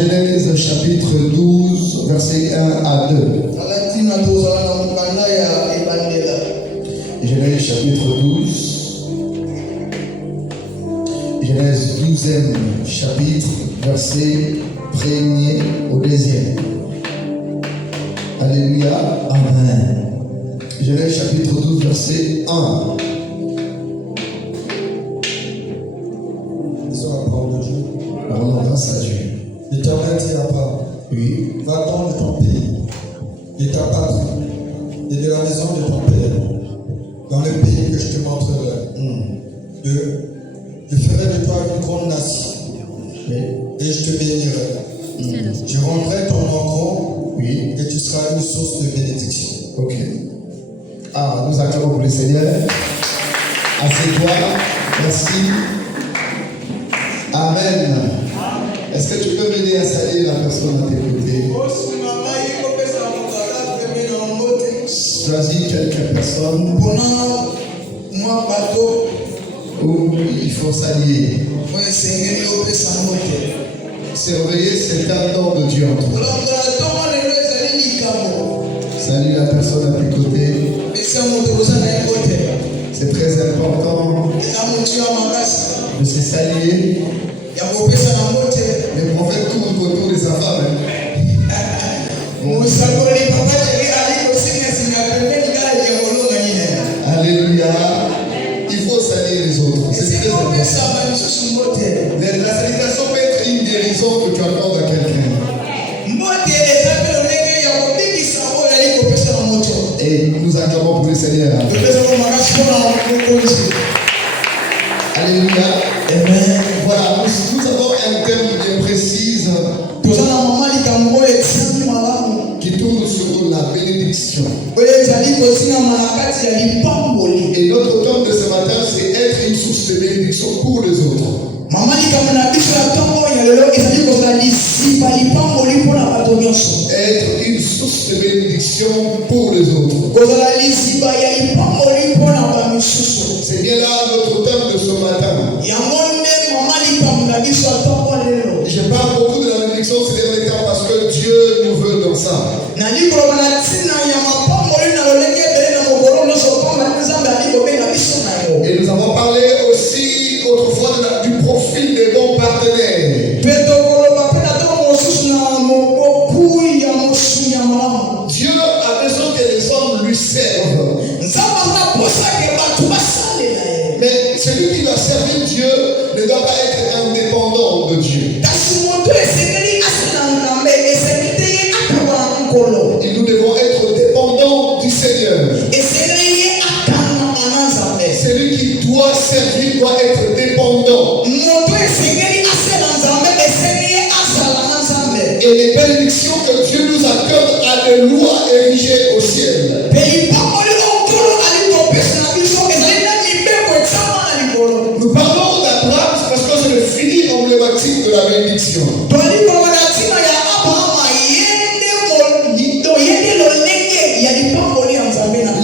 Genèse chapitre 12, versets 1 à 2. Genèse chapitre 12. Genèse 12e chapitre, verset 1er au 2e. Alléluia. Amen. Genèse chapitre 12, verset 1. Lisons la parole de Dieu. Rendons grâce à Dieu. L'Éternel dit à Abraham, Oui. va-t'en de ton pays, de ta patrie, et de la maison de ton père, dans le pays que je te montrerai. Je ferai de toi une grande nation, et je te bénirai. Je rendrai ton nom grand, Oui. et tu seras une source de bénédiction. Ok. Ah, nous acclamons pour le Seigneur. Assieds-toi. Merci. Amen. Est-ce que tu peux m'aider à saluer la personne à tes côtés? Choisis quelques personnes où il faut saluer. Surveiller, c'est un don de Dieu en toi. Salut la personne à tes côtés. C'est très important de se saluer. Les prophètes tournent autour de sa femme. Alléluia. Il faut saluer les autres. C'est très important. La salutation peut être une guérison que tu accordes à quelqu'un. Et nous acclamons pour le Seigneur. Alléluia. Amen. Voilà, nous avons un thème bien précis qui tourne sur la bénédiction. Et notre thème de ce matin, c'est être une source de bénédiction pour les autres. Être une source de bénédiction pour les autres. C'est bien là notre thème de ce matin. Je parle beaucoup de la bénédiction ces derniers temps parce que Dieu nous veut dans ça. Et nous avons parlé aussi autrefois du profil des bons partenaires. Dieu a besoin que les hommes lui servent. Mais celui qui va servir Dieu ne doit pas être indépendant de Dieu. Et nous devons être dépendants du Seigneur. Celui qui doit servir doit être dépendant. Et les bénédictions que Dieu nous accorde à des lois érigées au ciel. Nous parlons d'Abraham parce que c'est le fini emblématique de la bénédiction.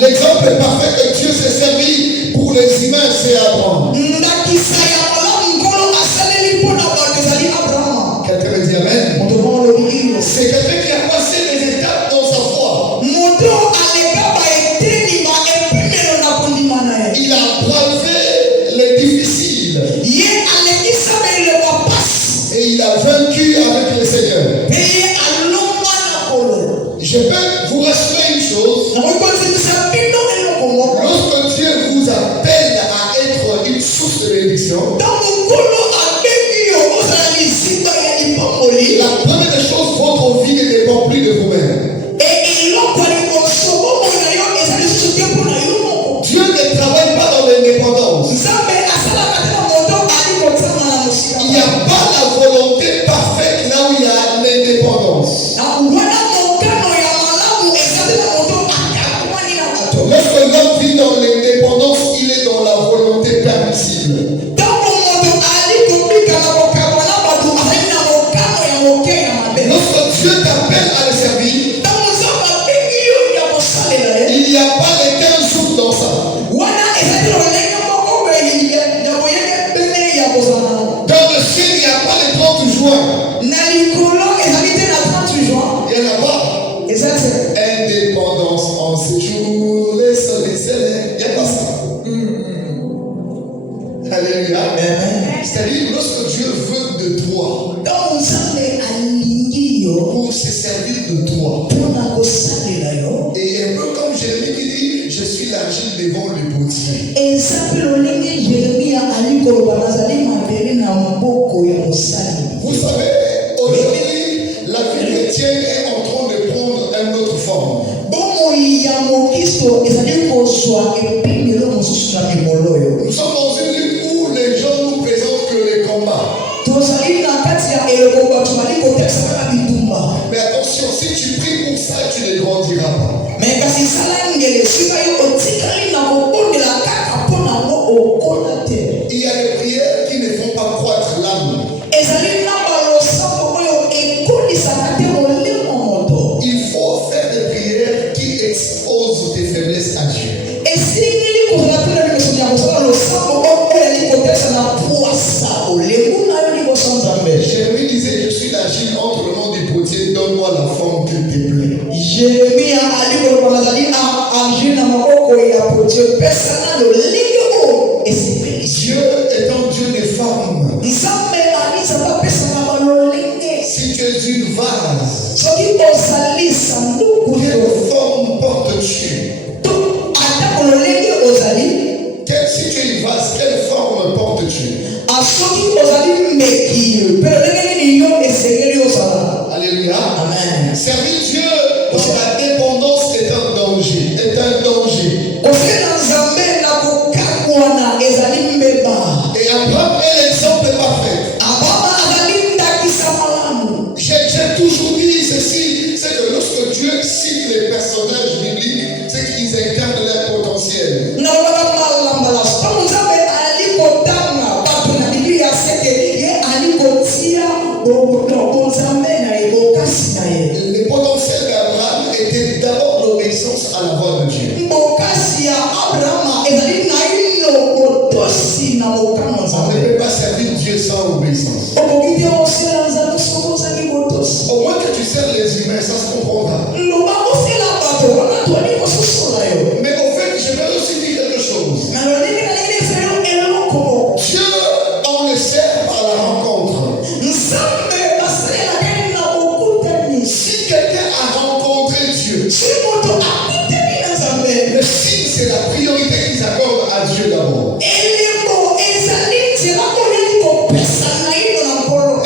L'exemple parfait que Dieu s'est servi pour les humains, c'est Abraham. Quelqu'un me dit amen. C'est quelqu'un qui a passé des étapes dans sa foi. Il a bravé les difficiles. Et il a vaincu avec le Seigneur. Je peux vous rassurer une chose. Lorsque Dieu vous appelle à être une source de bénédiction, la première des choses, votre vie ne dépend plus de vous-même. Dieu ne travaille pas dans l'indépendance. Il n'y a pas la volonté parfaite là où il y a l'indépendance. Lorsque l'homme vit dans l'indépendance, il est dans la volonté permissible. Lorsque Dieu t'appelle à le servir, il n'y a pas les 15 jours dans ça. Dans le ciel, il n'y a pas les 30 juin. l'argile devant le potier. Vous savez, aujourd'hui, la vie chrétienne est en train de prendre une autre forme. Nous sommes dans une lutte où les gens nous présentent que les combats. Mais attention, si tu pries pour ça, tu ne grandiras pas. Il y a des prières qui ne font pas croître l'âme. Il faut faire des prières qui exposent tes faiblesses à Dieu. Jérémie disait, je suis l'argile entre le nom du potier, donne-moi la forme que te plaît. Dieu est un Dieu de femmes. Si tu es une vase, quelle forme portes-tu? Si tu es une vase, quelle forme portes-tu? Alléluia. Amen. Servir Dieu dans la dépendance est un danger. Est un danger. Et Abraham est l'exemple parfait. J'ai toujours dit ceci, c'est que lorsque Dieu cite les personnages bibliques, c'est qu'ils incarnent leur potentiel. Le potentiel d'Abraham était d'abord l'obéissance à la voix de Dieu. On ne peut pas servir Dieu sans obéissance. Au moins que tu sers les humains, ça se comprendra. Mais au fait, je vais aussi dire quelque chose. Dieu, on le sert par la rencontre. Si quelqu'un a rencontré Dieu, le signe, c'est la priorité qu'ils accordent à Dieu d'abord.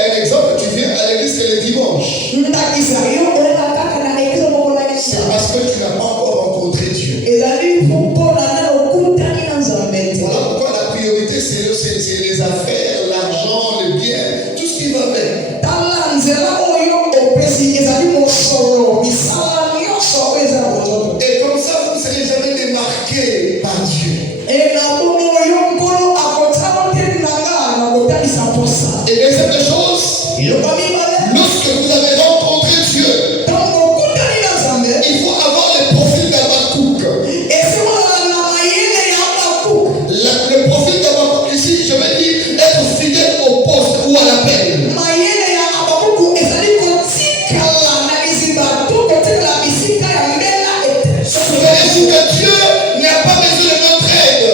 Un exemple, tu viens à l'église que le dimanche. C'est parce que tu n'as pas encore rencontré Dieu. Voilà pourquoi la priorité, c'est les affaires, l'argent, le bien, tout ce qui va avec. Et comme ça, vous ne serez jamais démarqué par Dieu. Et deuxième chose, lorsque vous avez rencontré Dieu, il faut avoir le profil d'Habakkuk. Le profil d'Habakkuk ici, je vais dire être fidèle au poste ou à l'appel. Souvenez-vous que Dieu n'a pas besoin de notre aide.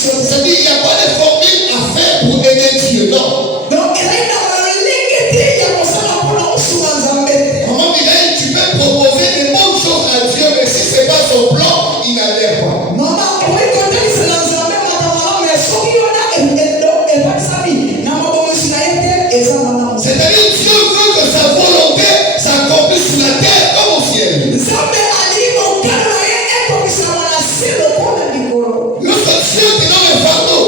C'est-à-dire qu'il n'y a pas de formule à faire pour aider Dieu, non. Comment dirais-je, tu peux proposer des bonnes choses à Dieu, mais si ce n'est pas son plan, il n'adhère pas. C'est-à-dire Dieu veut que sa volonté s'accomplisse sur la terre comme au ciel. Lorsque Dieu te donne un fardeau,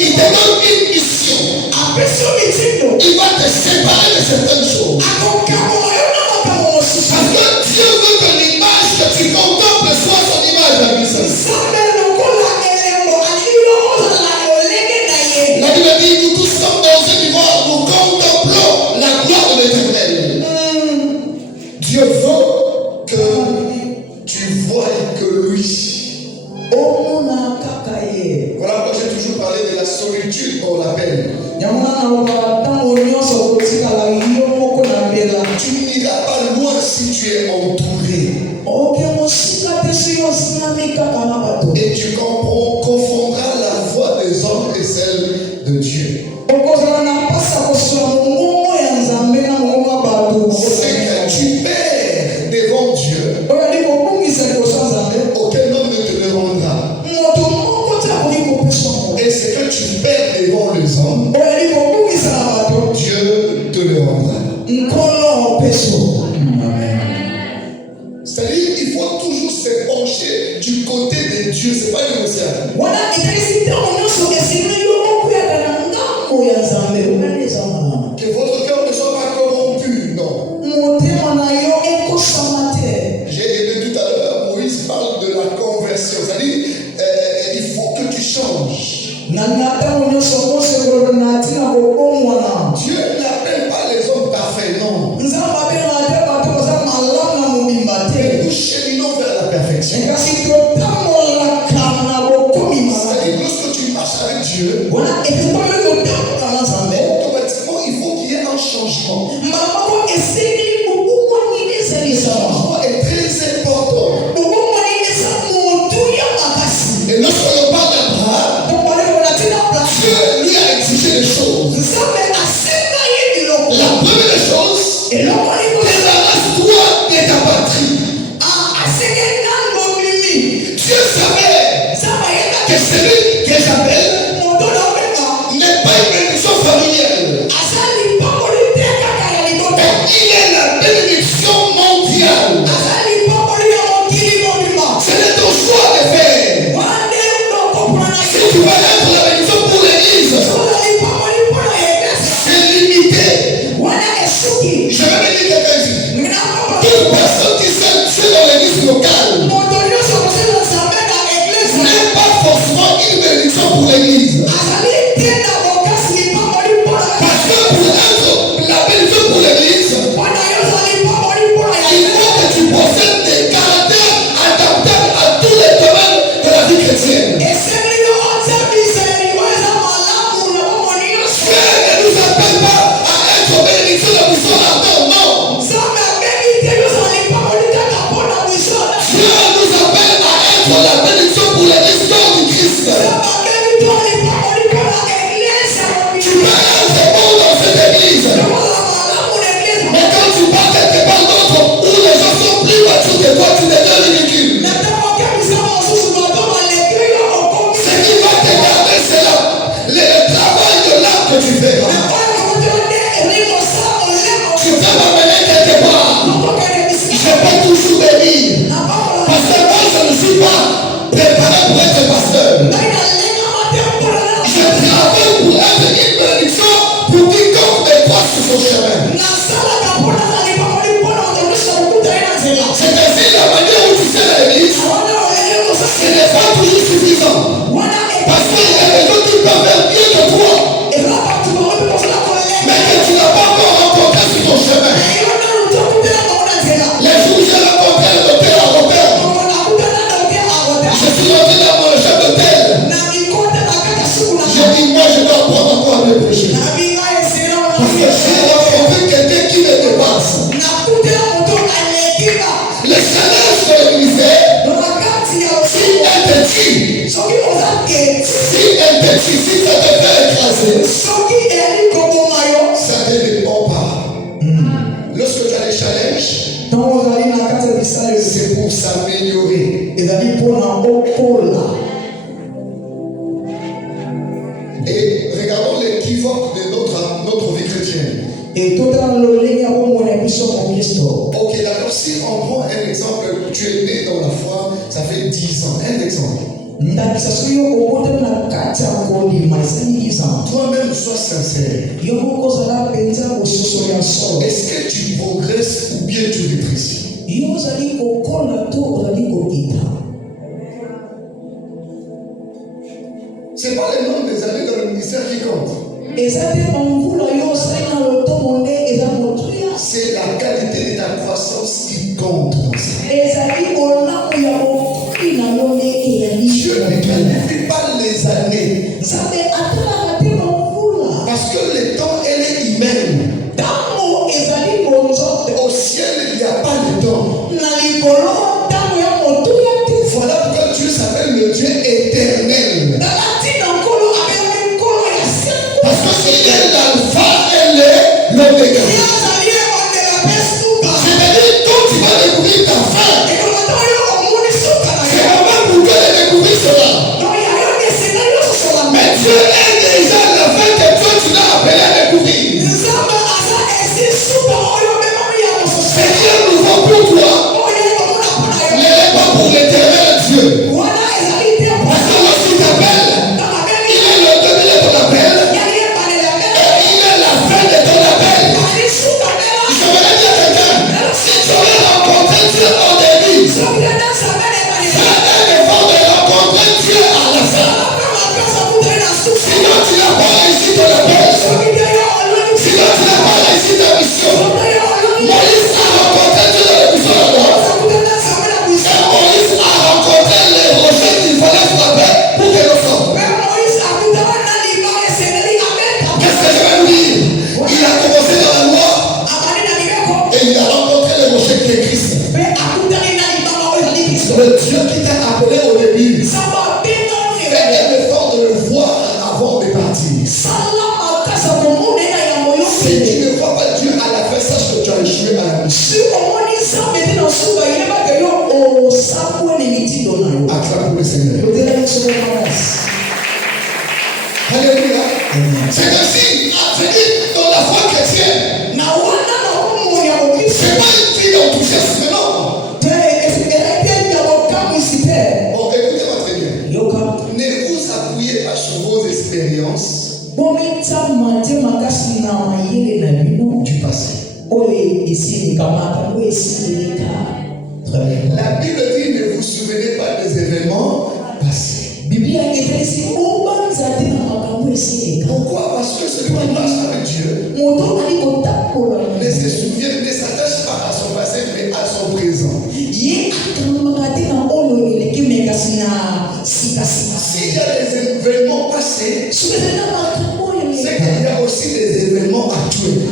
il te donne une mission. Il va te séparer de certaines choses. Parce que Dieu veut que l'image que tu contemples soit son image à lui seul. La Bible dit, nous tous sommes dans un niveau, nous contemplons la gloire de l'Éternel. Dieu veut que tu vois que lui. Voilà pourquoi j'ai toujours parlé de la solitude qu'on l'appelle. Tu n'iras pas loin si tu es entouré. Et tu confondras la voix des hommes et celle de Dieu. Ce que tu perds C'est-à-dire qu'il faut toujours se pencher du côté de Dieu. C'est pas négociable. Que votre cœur ne soit pas corrompu. Non. J'ai aimé tout à l'heure, Moïse parle de la conversion. C'est-à-dire, il faut que tu changes. Dieu n'appelle pas les hommes parfaits, non. Mais nous cheminons vers la perfection. C'est-à-dire, lorsque tu marches avec Dieu, automatiquement, il faut qu'il y ait un changement. Le changement est très important. Et lorsqu'on parle d'Abraham, Dieu lui a exigé des choses. La première chose, débarrasse-toi de ta patrie. Dieu savait que celui que j'appelle n'est pas une bénédiction familiale. Mais il est la bénédiction mondiale. C'est de ton choix de faire. Si tu vas être la bénédiction pour l'église, c'est limité. Je vais me dire quelque chose. Toute personne qui s'est dans l'église locale n'est pas forcément une bénédiction pour l'église. Parce que pour être la bénédiction pour l'église, il faut que tu possèdes des caractères adaptables à tous les domaines de la vie chrétienne. Dieu ne nous appelle pas à être bénédiction de mission ardente, non. Dieu nous appelle à être la bénédiction pour l'église du Christ. Tu peux être bon dans cette église, mais quand tu pars quelque part d'autre où les gens sont plus matures que toi, tu deviens ridicule. Ce qui va te garder, c'est le travail de l'art que tu fais. Tu peux m'amener quelque part. Je peux toujours bénir. Parce que moi, je ne suis pas préparé pour être pasteur. Je travaille pour être une bénédiction pour quiconque me croise sur son chemin. C'est ainsi la manière où tu fais l'église. Ce n'est pas toujours suffisant. Parce qu'il y a des gens qui peuvent faire mieux que toi, mais que tu n'as pas encore rencontré sur ton chemin. Les jours où j'ai rencontré le docteur à Robert, je suis rentré dans mon chef d'hôtel. J'ai dit, moi je dois apprendre encore à me prêcher. Parce que j'ai rencontré quelqu'un qui me dépasse. Le salaire sur le ministère, si elle te tue, si elle te tue, si ça te fait écraser, ça ne dépend pas. Lorsque tu as des challenges, c'est pour s'améliorer. Et regardons l'équivoque de notre vie chrétienne. Ok, d'accord. Si on prend un exemple, tu es né dans la foi, ça fait 10 ans. Un exemple. Toi-même, sois sincère. Est-ce que tu progresses ou bien tu rétrécis? C'est pas le nombre des années dans le ministère qui compte. C'est la qualité de ta croissance qui compte. Dieu ne qualifie pas les années. Parce que le temps, elle est humaine. Au ciel, il n'y a pas de temps. Voilà pourquoi Dieu s'appelle le Dieu éternel. Parce que s'il est l'alpha et l'oméga. C'est-à-dire quand tu vas découvrir ta fin, c'est vraiment pour Dieu de découvrir cela. Mais Dieu est déjà la fin que toi tu l'as appelé à découvrir. Ce qui est nouveau pour toi n'est pas pour l'éternel Dieu. Parce que lorsqu'il t'appelle, il est le début de ton appel et il est la fin de ton appel. Je voudrais dire à quelqu'un, si tu aurais rencontré Dieu au début, fais un effort de rencontrer Dieu à la fin. Sinon tu n'as pas réussi ton appel. Sinon tu n'as pas réussi ta mission. Moïse a rencontré Dieu dans le buisson d'Adam. Et Moïse a rencontré les rochers qu'il fallait frapper pour que l'eau sorte. Qu'est-ce que je vais vous dire? Il a commencé dans la loi et il a rencontré les rochers qui est Christ. Le Dieu qui t'a appelé au début, fais un effort de le voir avant de partir. Si tu ne vois pas Dieu à la fin, sache que tu as échoué à la mission. Acclame pour le Seigneur. Alléluia. C'est ainsi, dans la foi chrétienne, c'est pas une vie d'enthousiasme, non. Bon, écoutez-moi très bien. Ne vous appuyez pas sur vos expériences du passé. La Bible dit ne vous souvenez pas des événements passés. Pourquoi? Parce que celui qui marche avec Dieu ne se souvient, ne s'attache pas à son passé, mais à son présent. S'il y a des événements passés, c'est qu'il y a aussi des événements actuels.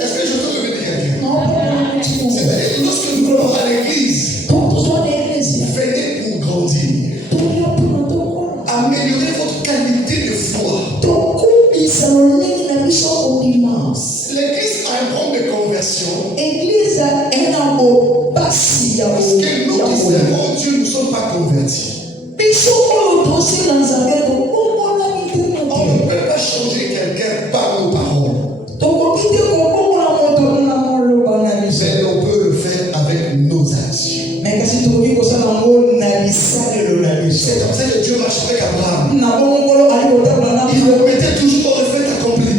Est-ce que je peux revenir quelqu'un? C'est-à-dire que lorsque nous venons à l'église, venez pour grandir, améliorer votre qualité de foi. L'église a un problème de conversion. Parce que nous qui servons Dieu, nous ne sommes pas convertis. On ne peut pas changer quelqu'un par nos paroles. Mais on peut le faire avec nos actions. C'est comme ça que Dieu marche avec Abraham. Il le mettait toujours dans le fait accompli.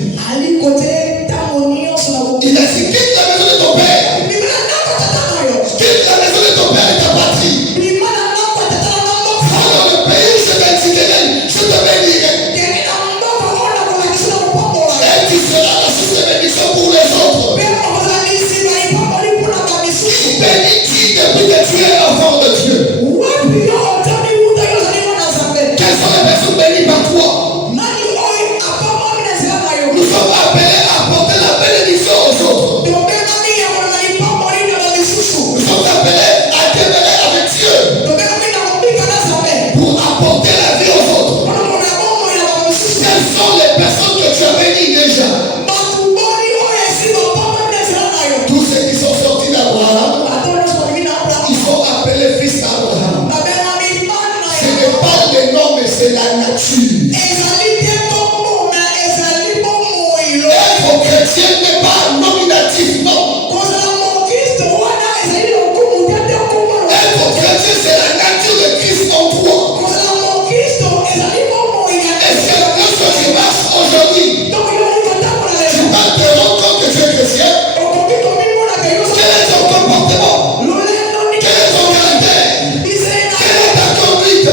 Il a dit quitte la maison de ton père. Quitte la maison de ton père et ta patrie. Va dans le pays où je vais t'indiquer, je te bénirai. Et tu seras la source de bénédiction pour les autres. Bénis-tu depuis que tu es enfant de Dieu. Quelles sont les personnes bénies par toi? Nous sommes appelés à apporter la bénédiction aux autres. Nous sommes appelés à demeurer avec Dieu pour apporter la vie aux autres. Quelles sont les personnes que tu as bénies déjà? Tous ceux qui sont sortis d'Abraham, ils sont appelés fils d'Abraham. Ce n'est pas le nom, mais c'est la nature. Être chrétien n'est pas nominatif, non. Être chrétien, c'est la nature de Christ en toi. Et c'est lorsque tu marches aujourd'hui, tu vas te rendre compte que tu es chrétien. Quel est ton comportement? Quel est ton caractère? Quelle est ta conduite?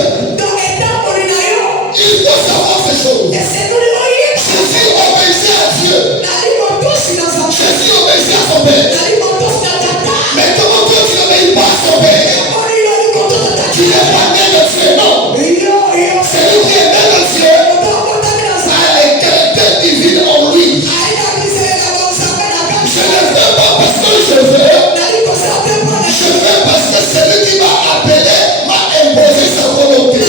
Il faut savoir ces choses. Jésus obéissait à Dieu. Jésus obéissait à son Père. Mais comment toi tu n'obéis pas à son Père? Tu n'es pas né de Dieu, non. Celui qui est né de Dieu a les qualités divines en lui. Je ne veux pas parce que je veux. Je veux parce que celui qui m'a appelé m'a imposé sa volonté.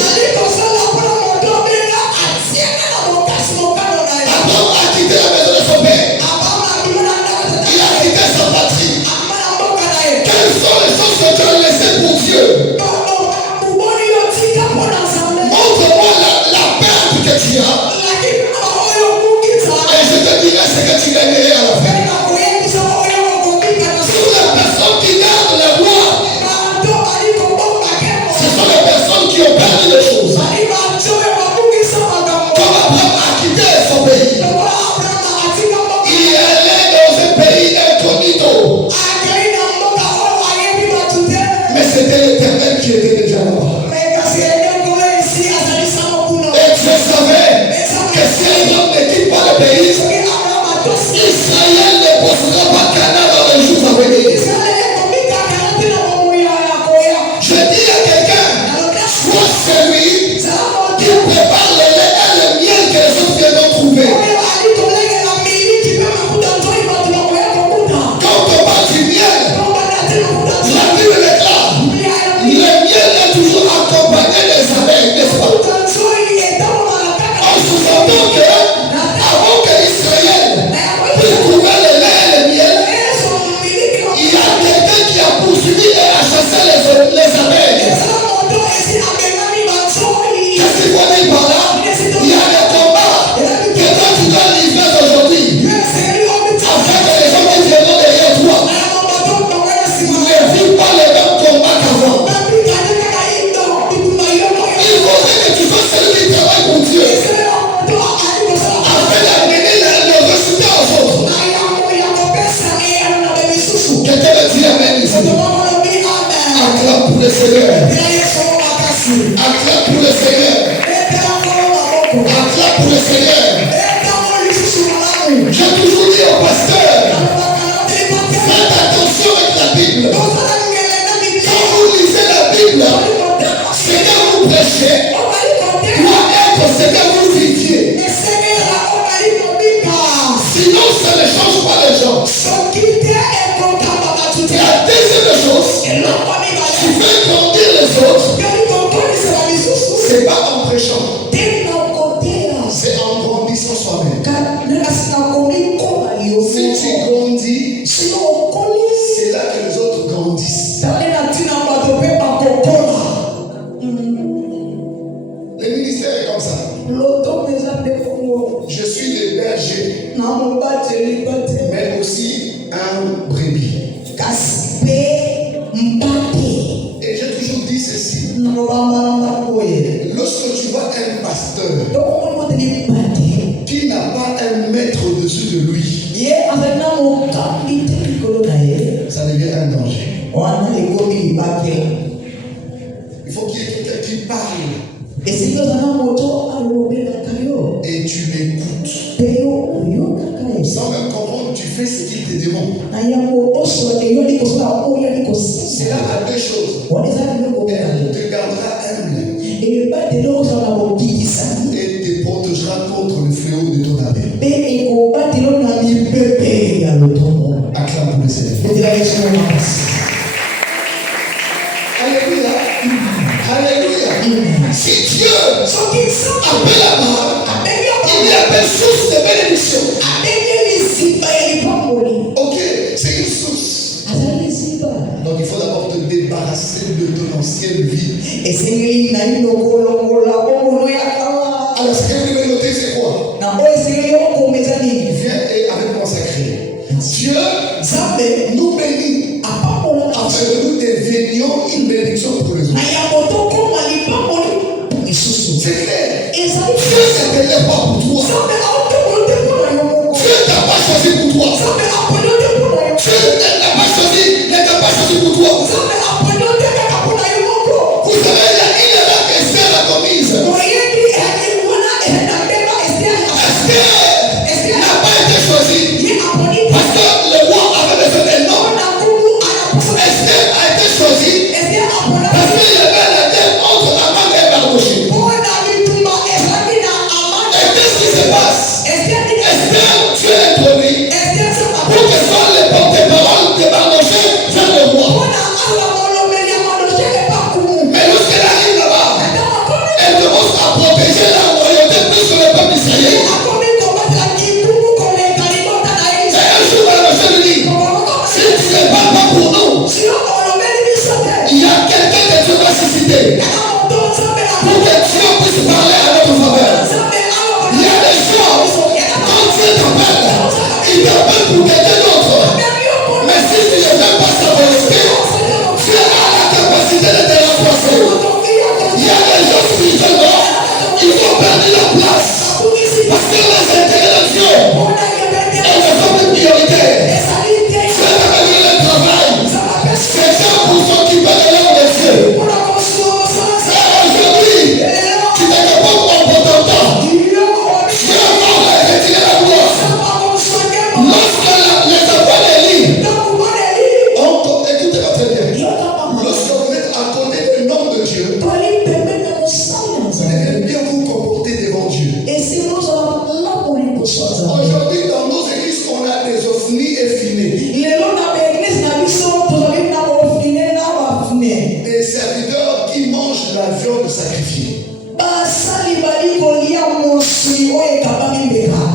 Abraham a quitté la maison de son père. Il a quitté sa patrie. Quelles sont les choses que tu as laissées pour Dieu? Montre-moi la perte que tu as. mais aussi un brebis. Et j'ai toujours dit ceci. Lorsque tu vois un pasteur qui n'a pas un maître au-dessus de lui, ça devient un danger. Il faut qu'il y ait quelqu'un qui parle et tu l'écoutes. Sans même comprendre, tu fais ce qu'il te demande. C'est là à deux choses. Elle te gardera humble et te protégera contre le fléau de ton avenir. Acclame pour le Seigneur. Alléluia. Alléluia. Si Dieu appelle Abraham, il appelle source de bénédiction. Ok, c'est une source. Donc il faut d'abord te débarrasser de ton ancienne vie. Alors ce que vous devez noter, c'est quoi? Viens et avec moi sacré. Dieu nous bénit afin que nous devenions une bénédiction pour les autres. C'est clair. Dieu ne t'élève pas pour toi. Dieu t'a pas choisi pour toi. Dieu ne t'a pas choisi pour toi. Vous savez, il y a une erreur qu'Esther a commise. Esther n'a pas été choisie parce que le roi avait besoin d'elle. Non. Esther a été choisie parce qu'il y avait la guerre entre Aman et Mardochée. Et qu'est-ce qui se passe? Esther, tu es introduit pour que soit les porte-paroles de Mardochée vers le roi. Mais lorsqu'elle arrive là-bas, elle commence à protéger la royauté plus que le peuple israélien. Et un jour, Mardochée lui dit, si tu ne parles pas pour nous, il y a quelqu'un que Dieu va susciter pour que Dieu puisse parler à notre faveur. Il y a des choses, quand Dieu t'appelle, il t'appelle pour quelqu'un d'autre. Mais si tu ne fais pas sa volonté, tu as la capacité de te remplacer. Il y a des gens spirituellement, ils ont perdu leur place parce que les intérêts de Dieu et les hommes de priorité. Tu as perdu le travail. C'est 100% qui perd l'homme de Dieu. Mais aujourd'hui, tu t'es capable en potentat. Dieu va retirer la gloire. Lorsque les enfants d'Élie, écoutez-moi très bien. Lorsque vous êtes à côté d'un homme de Dieu, vous devez bien vous comporter devant Dieu. Aujourd'hui, dans nos églises, on a des ovnis effinés. Des serviteurs qui mangent la viande sacrifiée.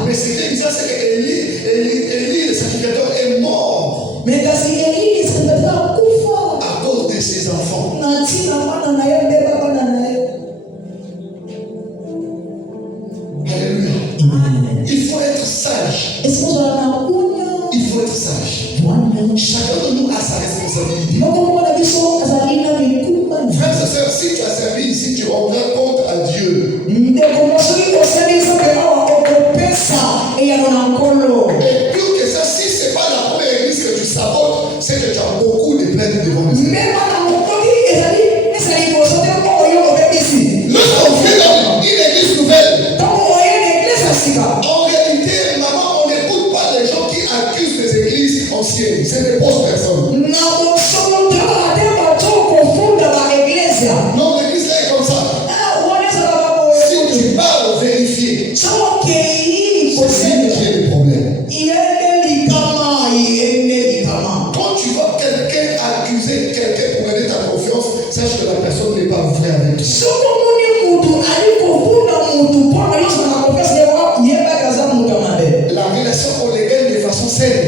Mais ce qui est bizarre, c'est que Élie, le sacrificateur, est mort à cause de ses enfants. Alléluia. Il faut être sage. Il faut être sage. Chacun de nous a sa responsabilité. Frères et sœurs, si tu as servi ici, tu rendras compte à Dieu. Et plus que ça, si ce n'est pas la première église que tu sabotes, c'est que tu as beaucoup de plaintes devant le Seigneur. Lorsqu'on vient dans une église nouvelle, en réalité, maman, on n'écoute pas les gens qui accusent les églises anciennes. C'est des fausses personnes. Non, l'église là est comme ça. Si tu parles, vérifie. C'est lui qui a des problèmes. Quand tu vois quelqu'un accuser quelqu'un pour aider ta confiance, sache que la personne n'est pas vraie avec toi. La relation, on les gagne de façon saine.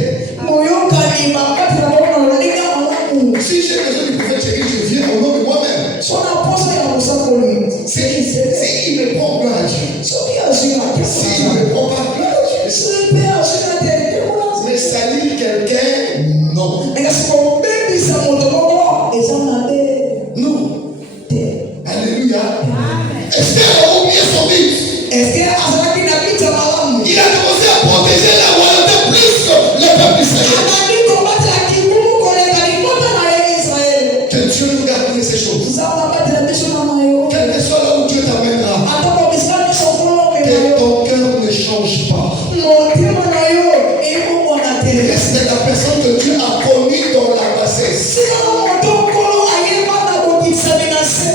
C'est la personne que Dieu a connue dans la bassesse.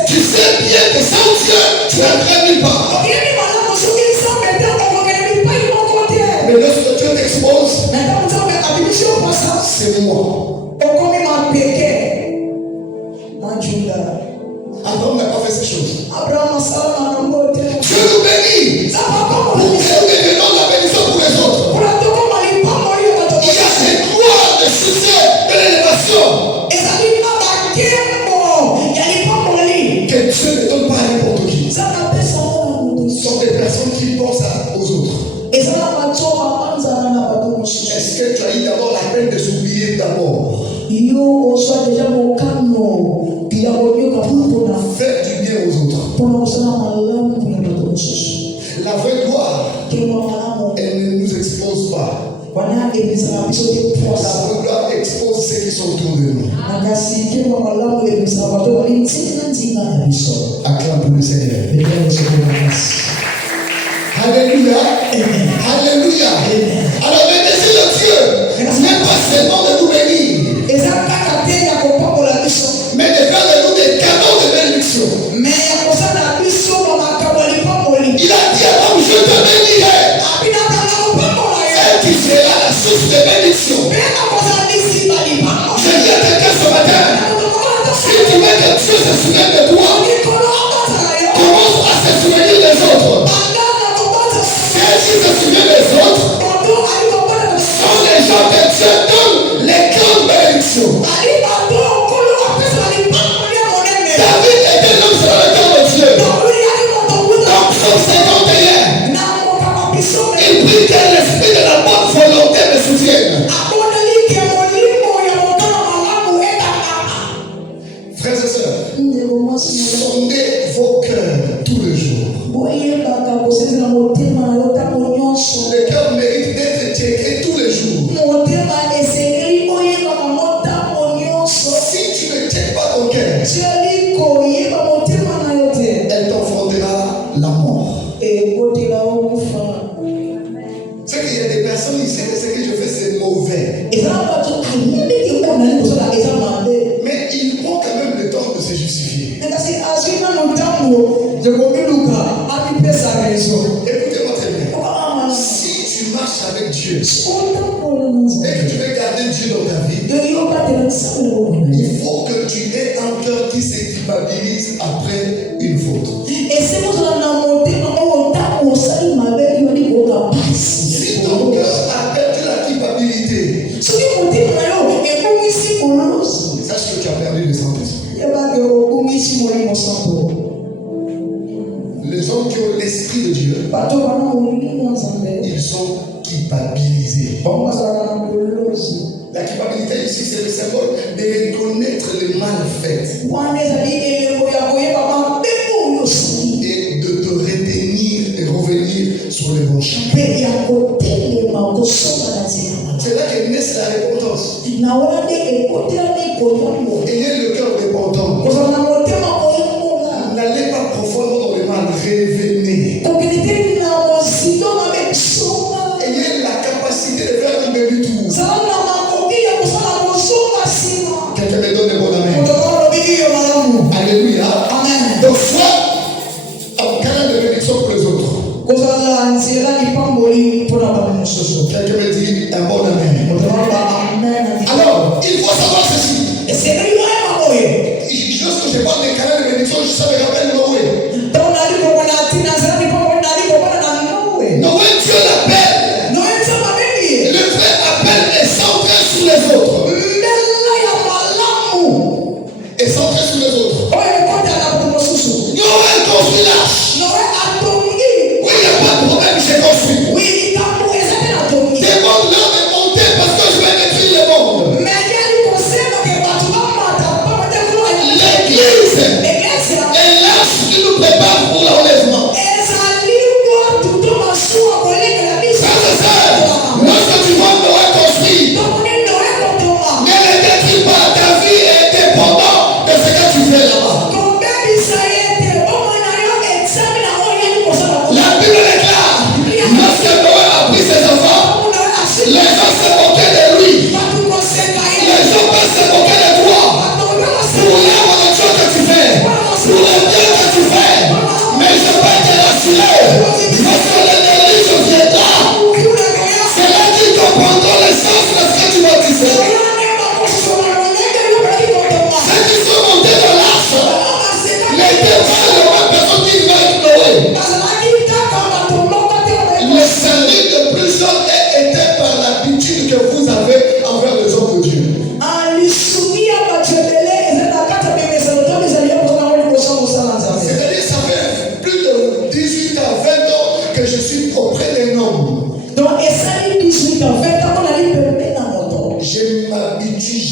Tu sais bien que sans Dieu, tu n'entreras nulle part. Mais lorsque Dieu t'expose, c'est moi. Abraham n'a pas fait ces choses. Dieu nous bénit. Pour que nous devenons la bénédiction pour les autres. Il y a cette loi de succès, de l'élévation. Que Dieu ne donne pas à n'importe qui. Ce sont des personnes qui pensent aux autres. Est-ce que tu as eu d'abord la peine de s'oublier d'abord? Faire du bien aux autres. La vraie gloire, elle ne nous expose pas. La vraie gloire expose ceux qui sont autour de nous. Acclame pour le Seigneur. Alléluia. Alléluia. Alors le désir de Dieu n'est pas seulement de nous bénir, mais de faire de nous des canaux de bénédiction. Il a dit à l'homme, je te bénirai. Et tu seras la source de bénédiction. Je dis à quelqu'un ce matin, si tu veux que Dieu se souvienne de toi, commence à se souvenir des autres. Si tu te souviens des autres, sont les gens que Dieu donne les grandes bénédictions. David était l'homme sur le temps de Dieu. Dans Psaume 51, il prie que l'esprit de la bonne volonté me soutienne. Frères et sœurs, sondez vos cœurs tous les jours. Le cœur mérite d'être checké tous les jours. Si tu ne checkes pas ton cœur, elle t'enfrontera la mort. C'est qu'il y a des personnes ici, ce que je fais c'est mauvais. Mais il prend quand même le temps de se justifier. Écoutez-moi très bien. Si tu marches avec Dieu et que tu veux garder Dieu dans ta vie, il faut que tu aies un cœur qui se culpabilise après une faute. Si ton cœur a perdu la culpabilité, sache que tu as perdu le Saint-Esprit. Les hommes qui ont l'Esprit de Dieu, ils sont culpabilisés. La culpabilité ici, c'est le symbole de reconnaître le mal fait et de te retenir et revenir sur le bon chemin. C'est là que naît la repentance. Ayez le cœur repentant. N'allez pas profondément dans le mal, revenez. Ayez la capacité de faire du demi-tour. Quelqu'un me donne le bon amen. Alléluia. Donc sois un canal de bénédiction pour les autres. Quelqu'un me dit un bon amen. Alors, il faut savoir ceci. Lorsque je parle des canaux de bénédiction, je sais me rappelle Noé. Noé, Dieu l'appelle. Le vrai appel est centré sur les autres. Et centré sur les autres. Noé construit l'arche. Oui, il n'y a pas de problème, j'ai construit. Demande-leur de monter parce que je vais détruire le monde. L'église est l'arche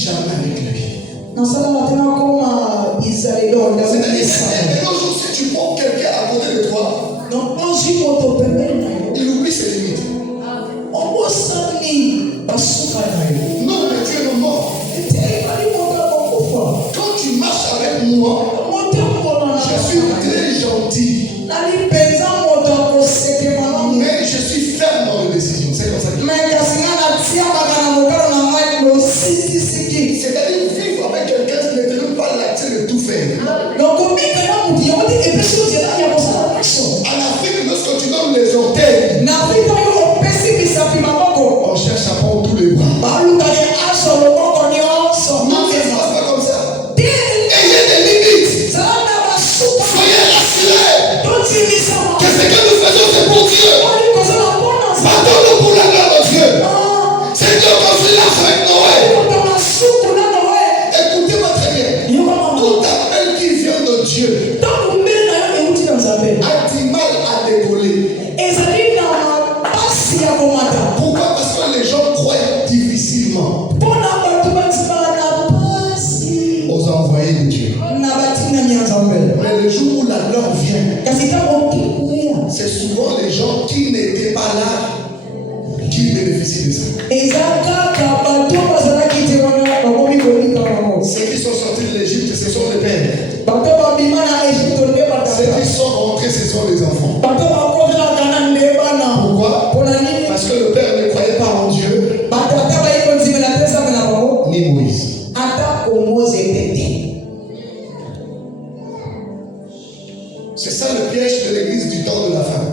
jamais avec lui. C'est-à-dire, un jour, si tu prends quelqu'un à côté de toi, il oublie ses limites. Non, mais Dieu est mort. Quand tu marches avec moi, je suis très gentil. Mais je suis ferme dans les décisions. C'est comme ça que c'est-à-dire vivre avec quelqu'un qui ne te donne pas l'accès de tout faire. À l'Afrique, lorsque tu donnes les orteils, on cherche à prendre tous les bras. Non, ça ne se passe pas comme ça. Ayez des limites. Soyez rassurés que ce que nous faisons, c'est pour Dieu. Pardonne-nous pour la gloire de Dieu. C'est Dieu qui construit l'arche avec Noé. Écoutez-moi très bien. Tout appel qui vient de Dieu a du mal à décoller. Pourquoi? Parce que les gens croient difficilement aux envoyés de Dieu. Mais le jour où la gloire vient, c'est souvent les gens qui n'étaient pas là qui bénéficient de ça. Ceux qui sont sortis de l'Égypte, ce sont les pères. Ceux qui sont rentrés, ce sont les enfants. Pourquoi? Parce que le père ne croyait pas en Dieu, ni Moïse. C'est ça le piège de l'église du temps de la fin.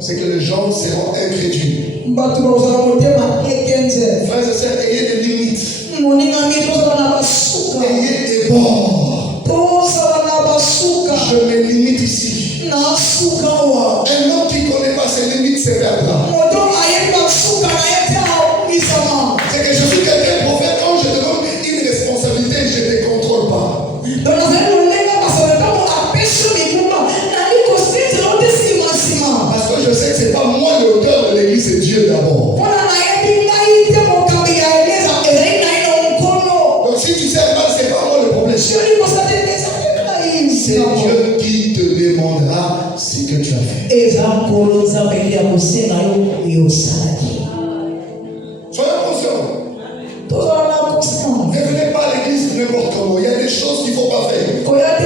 C'est que les gens seront incrédules. Frères et sœurs, ayez des limites. Ayez des bords. Je me limite ici. Un homme qui ne connaît pas ses limites se perdra. C'est que je suis quelqu'un de prophète. Quand je te donne une responsabilité, je ne te contrôle pas. Parce que je sais que ce n'est pas moi l'auteur de l'église, c'est Dieu d'abord. Donc si tu sais mal, ce n'est pas moi le problème. C'est Dieu qui te demandera ce que tu as fait. Soyez conscients. Ne venez pas à l'église n'importe comment. Il y a des choses qu'il ne faut pas faire. Il y a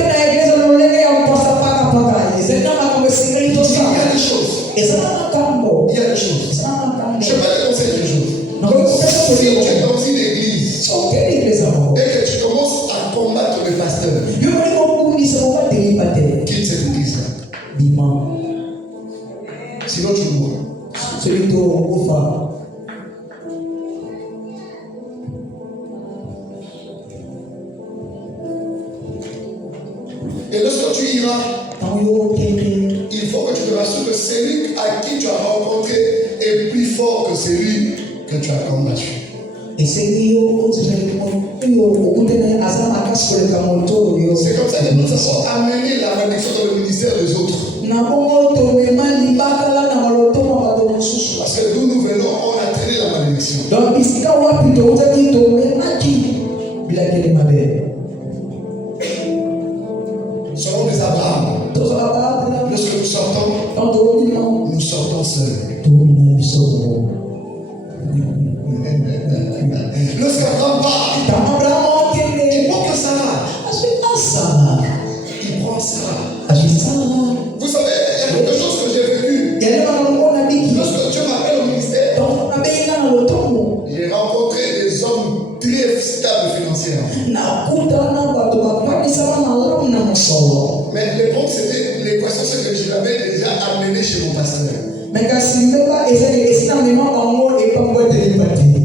des choses. Il y a des choses. Je vais te conseiller quelque chose. Si tu es dans une église et que tu commences à combattre le pasteur, quitte cette église-là. Sinon tu mourras. Et lorsque tu iras, il faut que tu te rassures que celui à qui tu as rencontré est plus fort que celui que tu as combattu. C'est comme ça que nous avons amené la malédiction dans le ministère des autres. Parce que d'où nous venons, on a traîné la malédiction. Selon les Abraham, lorsque nous sortons seuls. Lorsqu'Abraham part, il prend que Sarah. Il prend Sarah. Vous savez, il y a quelque chose que j'ai vécu. Lorsque Dieu m'appelle au ministère, j'ai rencontré des hommes très stables financièrement. Mais l'époque, c'était l'équation, c'est que je l'avais déjà amené chez mon pasteur.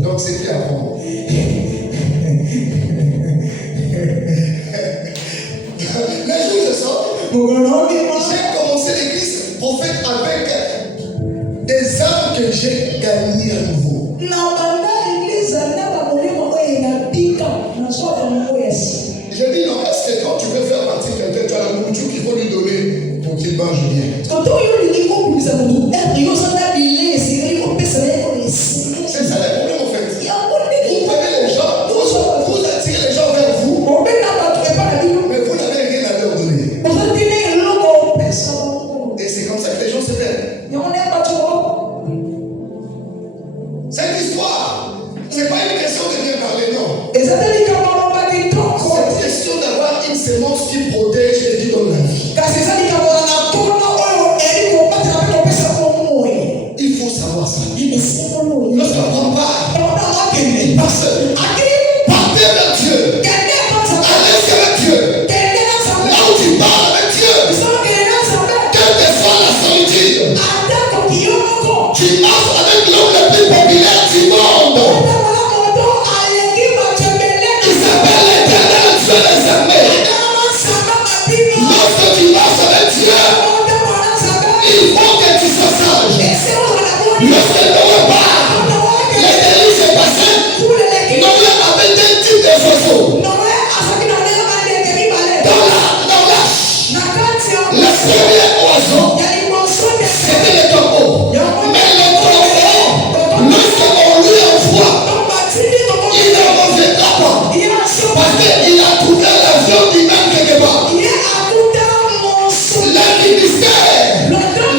Donc c'était à prendre. Les jours je sors, j'ai commencé l'église prophète avec des âmes que j'ai gagnées à nouveau. Je dis non, est-ce que quand tu veux faire partie de quelqu'un, tu as la nourriture qu'il faut lui donner pour qu'il mange bien. C'est ça le problème en fait. Tu marches avec l'homme le plus populaire du monde. Il s'appelle l'Éternel Dieu des armées. Lorsque tu marches avec Dieu, il faut que tu sois sage. Lorsque Noé part, les délices est passé. Noé avait deux types de oiseaux. Dans l'arche, le premier oiseau, c'était le corbeau. Mais le corbeau, lorsqu'on lui envoie, il ne reviendra pas. Parce qu'il a trouvé la viande humaine quelque part. Le ministère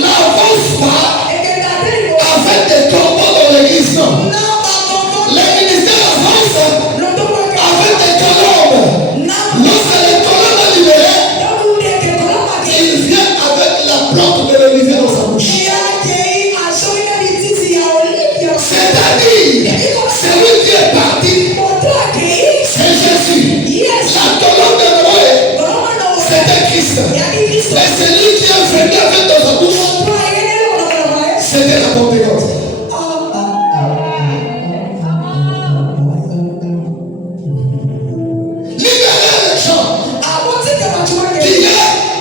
n'avance pas avec des corbeaux dans l'église. Le ministère avance avec des colombes. Lorsque les colombes sont libérées, il vient avec la plante de l'olivier dans sa bouche. C'est-à-dire, celui qui est parti, c'est Jésus. La colombe de Noé, c'était Christ. Mais celui qui est venu avec dans sa bouche, c'était la Pentecôte. Libérer les gens qui est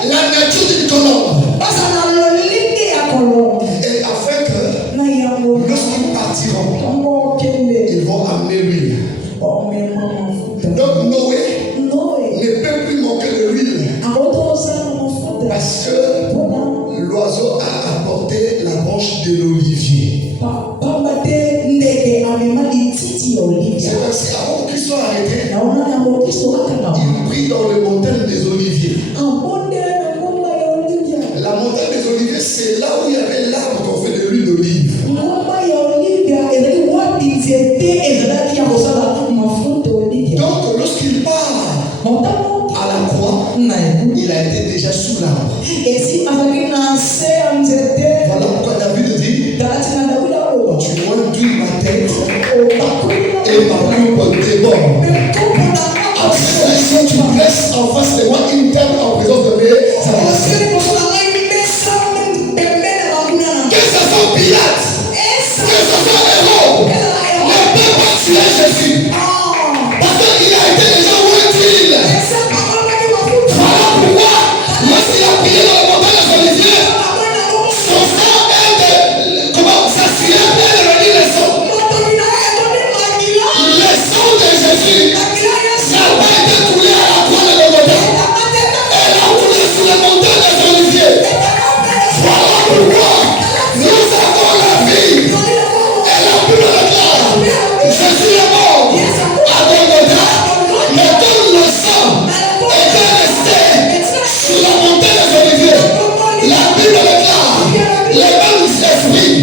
la nature d'une colombe. Et afin que lorsqu'ils partiront, ils vont amener l'huile. Donc Noé ne peut plus manquer de l'huile parce que l'oiseau a apporté la branche de l'olivier. C'est parce qu'avant que Christ soit arrêté, il prit dans le montagne des oliviers. La montagne des oliviers, c'est là où il y avait l'arbre qu'on fait de l'huile d'olive. Donc lorsqu'il part à la croix, il a été déjà sous l'arbre. Voilà pourquoi David dit, tu ointues ma tête et ma coupe déborde. Après ça, tu presses en face de moi une table en présence de mes adversaires. Que ce soit Pilate, que ce soit Hérode, ne peut pas tuer Jésus. Parce qu'il a été déjà ointu. Voilà pourquoi, lorsqu'il a prié dans le montagne des Oliviers, son sang est de. Comment ça s'appelle bien de redire le sang. Le sang de Jésus n'a pas été coulé à la croix de Golgotha. Elle a coulé sur le montagne des Oliviers. Voilà pourquoi nous avons la vie et la pluie de la gloire. Jésus est mort à Golgotha, mais tout le sang était resté sur la montagne des Oliviers. La Bible déclare les mêmes esprits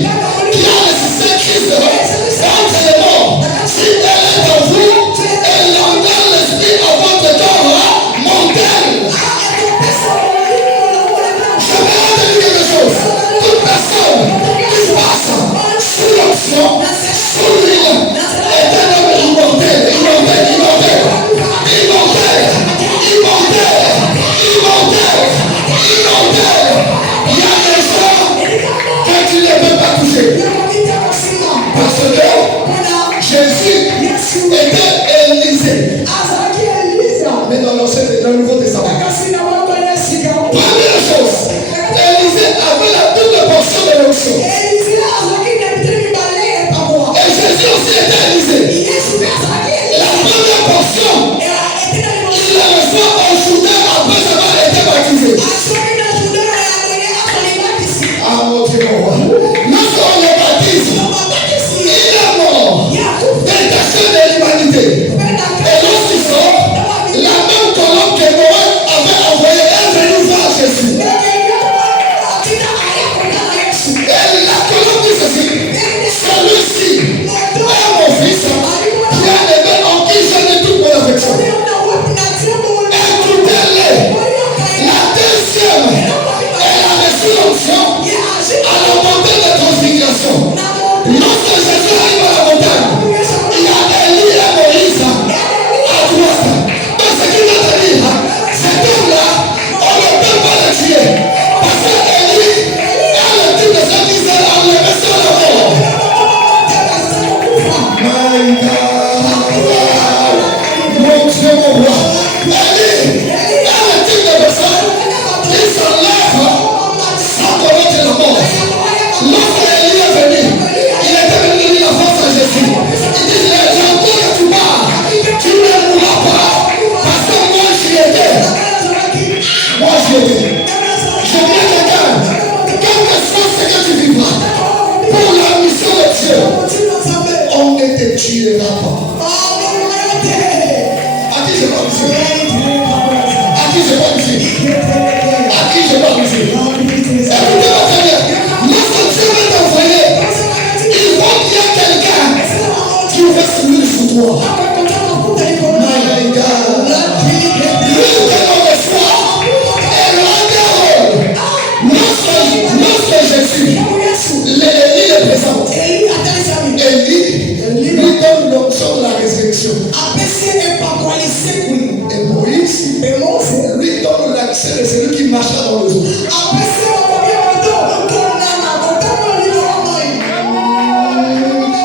qui a ressuscité Christ entre les morts. Si elle est en vous, elle envoie l'esprit à votre corps montagne. Je vais te dire quelque chose. Toute personne qui passe sous l'onction, sous l'huile, est un homme immortel. Il y a des gens que tu ne peux pas toucher. Parce que Jésus était Élisée. Mais dans le Nouveau Testament. Première chose, Élisée avait la double portion de l'onction. Et Jésus aussi était Élisée. La première portion, il la reçoit au Jourdain après avoir été baptisé. Ah mon Dieu, mon roi. Lorsqu'on le baptise, il est mort, détaché de l'humanité. tueras pas. À qui je parle ici? À qui je parle ici? À qui je parle ici? Écoutez-moi très bien. Lorsque Dieu veut t'envoyer, il faut qu'il y ait quelqu'un qui va se mettre sur toi. My God. Lui que l'on reçoit est loin des rôles. Lorsque Jésus, Élie le présente, Élie lui donne l'option de la résurrection. Et Moïse lui donne l'accès de celui qui marchera dans le jour.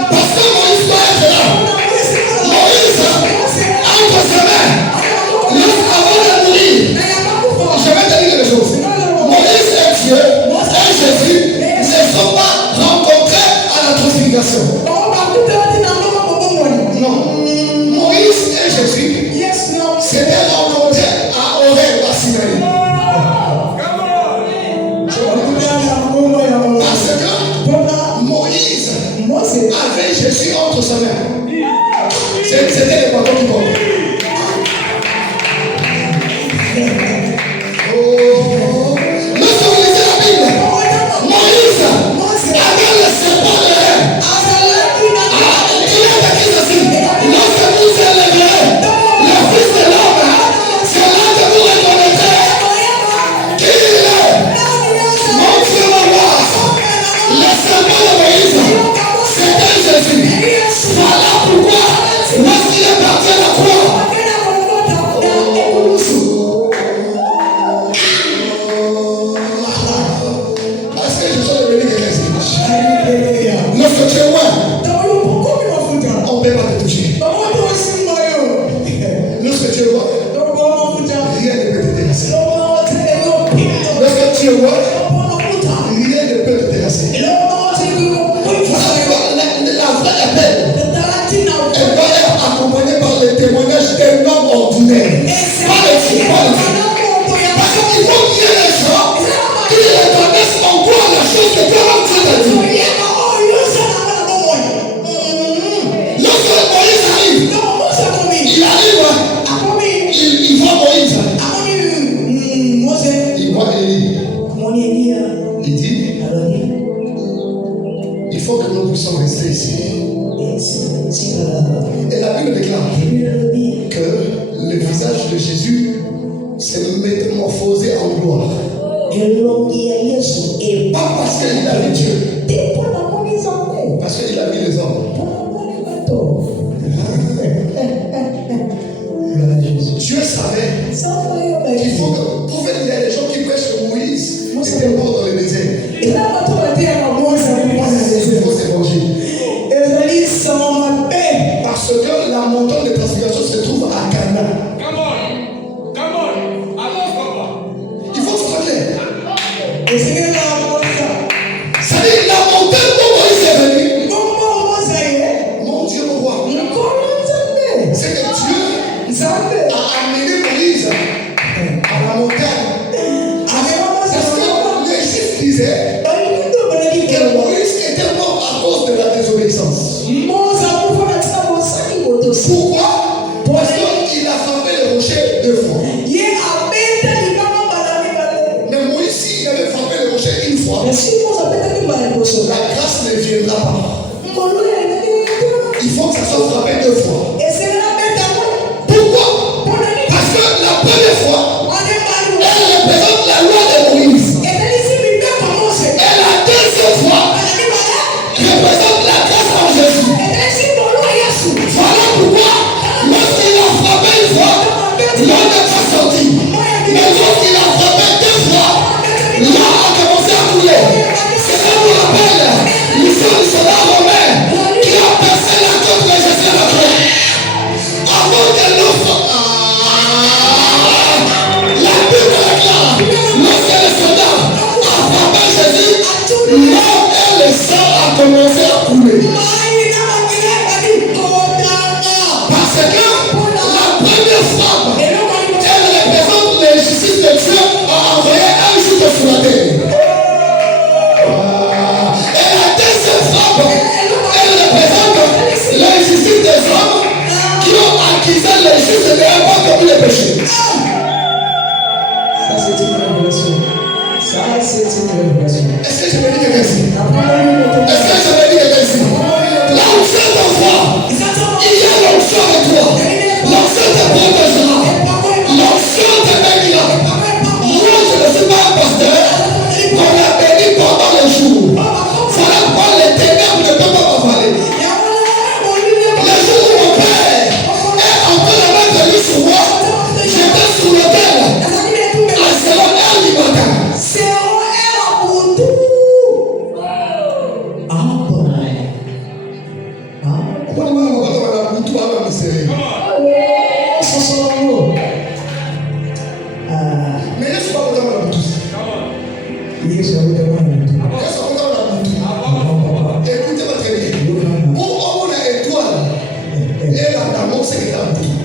Parce que Moïse doit être là. Moïse, entre ses mains, avant de mourir, je vais te dire quelque chose. Moïse et Dieu et Jésus ne sont pas rencontrés à la transfiguration. Non. Moïse et Jésus s'étaient rencontrés à Horeb, à Sinaï. Parce que Moïse avait Jésus entre sa main. C'était les bateaux qui tombaient. Lorsque vous lisez la Bible, Moïse avait le serpent de l'air. Il est écrit ceci: lorsque vous élèverez le Fils de l'homme, c'est là que vous reconnaîtrez qui il est. Mon Dieu, mon roi, le serpent de Moïse, c'était Jésus. Voilà pourquoi, lorsqu'il est parti à la croix, parce que je suis devenu quelqu'un ici. Lorsque tu es loin, on ne peut pas te toucher. Lorsque tu es loin, rien ne peut te terrasser. Lorsque tu es loin, rien ne peut te terrasser. La vraie appel, elle doit être accompagnée par le témoignage d'un homme ordinaire. Pas de fou, pas de fou. Parce qu'il faut qu'il y ait des gens qui reconnaissent en quoi la chose que Dieu t'a dit. Lorsque Moïse arrive, il arrive, il voit Moïse. Il voit Élie. Il dit, il faut que nous puissions rester ici. Et la Bible déclare que le visage de Jésus s'est métamorphosé en gloire. Pas parce qu'il a vu Dieu, parce qu'il a vu les hommes. Dieu savait qu'il faut que, pour faire, il y a des gens qui prêchent que Moïse était mort dans le désert. C'est faux évangile. Parce que la montagne de transfiguration se trouve à Canaan. Il faut que ce soit clair. C'est-à-dire la montagne dont Moïse est venu. Mon Dieu, mon roi. C'est que Dieu a amené Moïse à la montagne. Parce que les Juifs disaient que Moïse était mort à cause de la désobéissance. Pourquoi? Parce qu'il a frappé le rocher 2 fois. Mais Moïse, s'il avait frappé le rocher 1 fois, la grâce ne viendra pas. Il faut que ça soit frappé 2 fois. Pourquoi? Parce que la première fois, elle représente la loi de Moïse. Et la deuxième fois, représente la grâce en Jésus. Voilà pourquoi, lorsqu'il a frappé 1 fois, l'eau n'est pas sortie. Mais lorsqu'il a frappé 2 fois, l'eau a commencé à couler. C'est ça qu'on appelle l'histoire du soldat romain qui a percé la côte de Jésus à la croix. Avant que l'eau soit... La Bible déclare, lorsque le soldat a frappé Jésus, l'eau et le sang a commencé à couler. Parce que la première frappe, elle représente l'injustice de Dieu a envoyé un juste sur la terre. Et la deuxième frappe, le serrer. Mais laisse pas content la boutique. Laisse pas content la boutique. Écoutez-moi très bien. Pour on a étoile, et la dame, c'est que la boutique.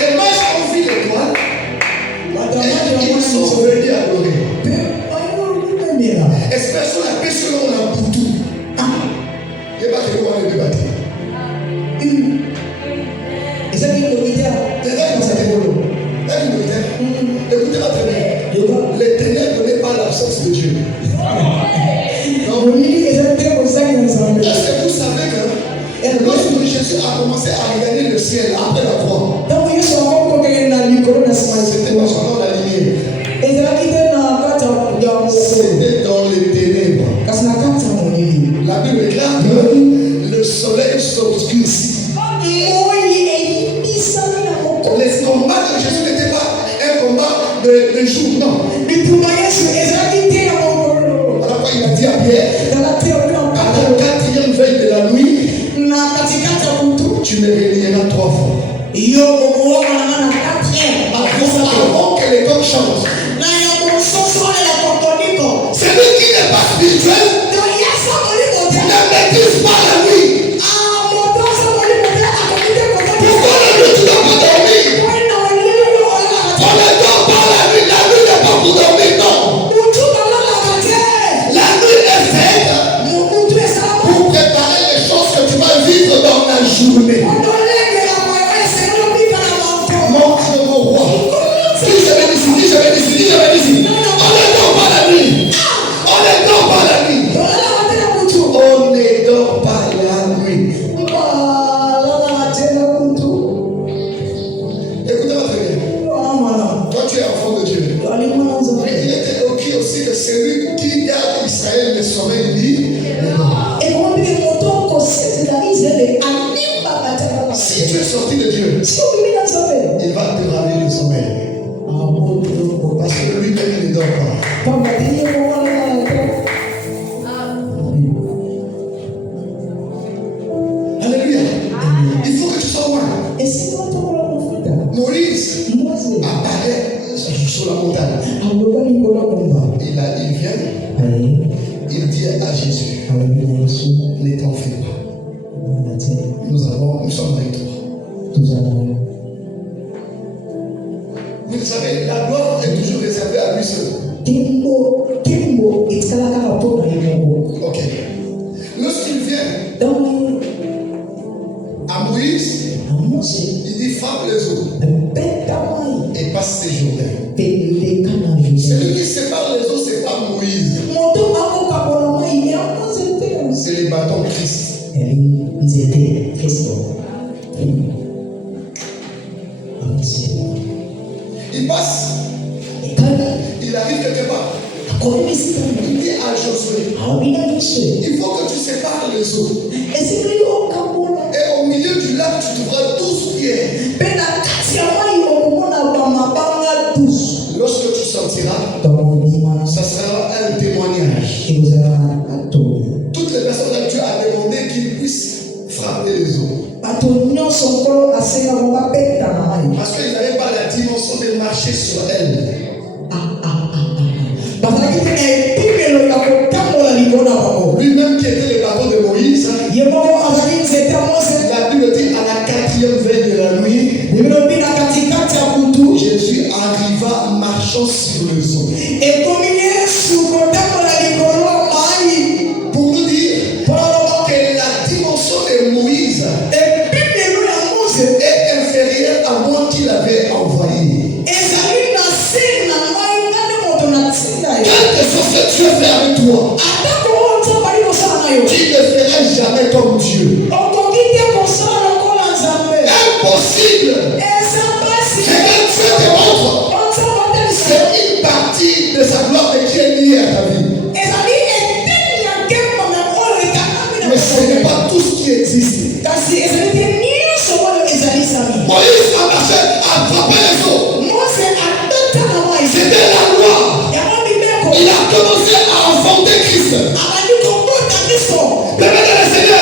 Les mages ont vu l'étoile, et ils sont venus adorer. Espèce la paix selon la boutique. Il n'y a pas de quoi le débattre. Et ça, il y a une militaire. Écoutez-moi très bien. Les ténèbres n'est pas l'absence de Dieu. Est-ce que vous savez que lorsque Jésus a commencé à regarder le ciel après la croix, c'était pas seulement la lumière. C'était dans les ténèbres. La Bible déclare que le soleil s'obscurcit. Les combats de Jésus n'étaient pas un combat de jour, non. Alors quoi il a dit à Pierre, à la 4e veille de la nuit, tu me réveilleras 3 fois. Avant que les coqs chantent. Celui qui n'est pas spirituel ne maîtrise pas la nuit. Pourquoi la nuit tu ne dois pas dormir? On ne dort pas la nuit n'est pas pour dormir, non. La nuit est faite pour préparer les choses que tu vas vivre dans la journée. Mon roi. Si je vais décider. On ne dort pas la nuit. On ne dort pas la nuit. Écoutez-moi très bien. Toi, tu es enfant de Dieu. Mais il était OK aussi que celui qui garde Israël ne sommeil dit. Si tu es sorti de Dieu, il va te ramener le sommeil. Parce que lui-même il ne dort pas. Alléluia. Il faut que tu sois loin. Moïse apparaît sur la montagne. Il vient. Il dit à Jésus, ne t'en fais pas. Nous sommes avec toi. Vous le savez, la gloire est toujours réservée à lui seul. Ok. Lorsqu'il vient à Moïse, il dit frappe les eaux et passe ses Jourdains. Celui qui sépare les eaux, c'est pas Moïse. C'est les bâtons de Christ. Il passe. Il arrive quelque part. Il dit à Josué, il faut que tu sépares les eaux. Et au milieu du lac, tu trouveras 12 pierres. Lorsque tu sortiras, ça sera un témoignage. Toutes les personnes que tu as demandé qu'ils puissent frapper les eaux. Parce qu'ils n'avaient pas la dimension de marcher sur elles. Lui-même qui était le bateau de Moïse, la Bible dit à la 4e veille de la nuit, Jésus arriva marchant sur les eaux. Pour nous dire que la dimension de Moïse est inférieure à moi qui l'avais envoyé. Quelque chose que Dieu fait avec toi, tu ne feras jamais comme Dieu. Impossible. C'est que Dieu te montre. C'est une partie de sa gloire qui est liée à ta vie. Mais ce n'est pas tout ce qui existe. Moïse a marché à frapper les eaux. C'était la gloire. Il a commencé à enfanter Christ. Le Seigneur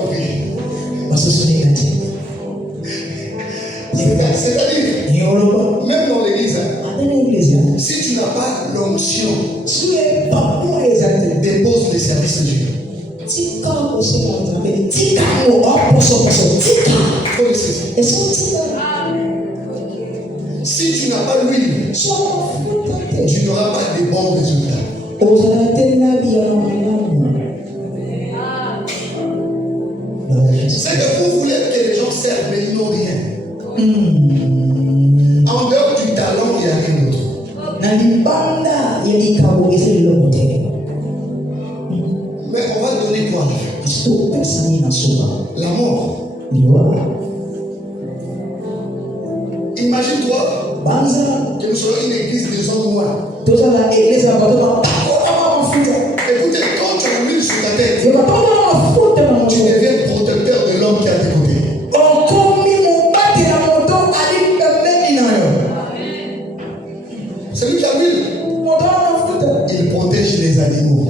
compris. C'est-à-dire, même dans l'église, si tu n'as pas l'onction, dépose les services de Dieu. Si tu n'as pas l'huile, tu n'auras pas de bons résultats. C'est que vous voulez que les gens servent, mais ils n'ont rien. En dehors du talent, il n'y a rien d'autre. Mais on va donner quoi? La mort. Imagine-toi que nous soyons une église de gens noirs. Écoutez, quand tu as l'huile sur ta tête, tu deviens protecteur de l'homme qui est à tes côtés. Celui qui a l'huile, il protège les animaux.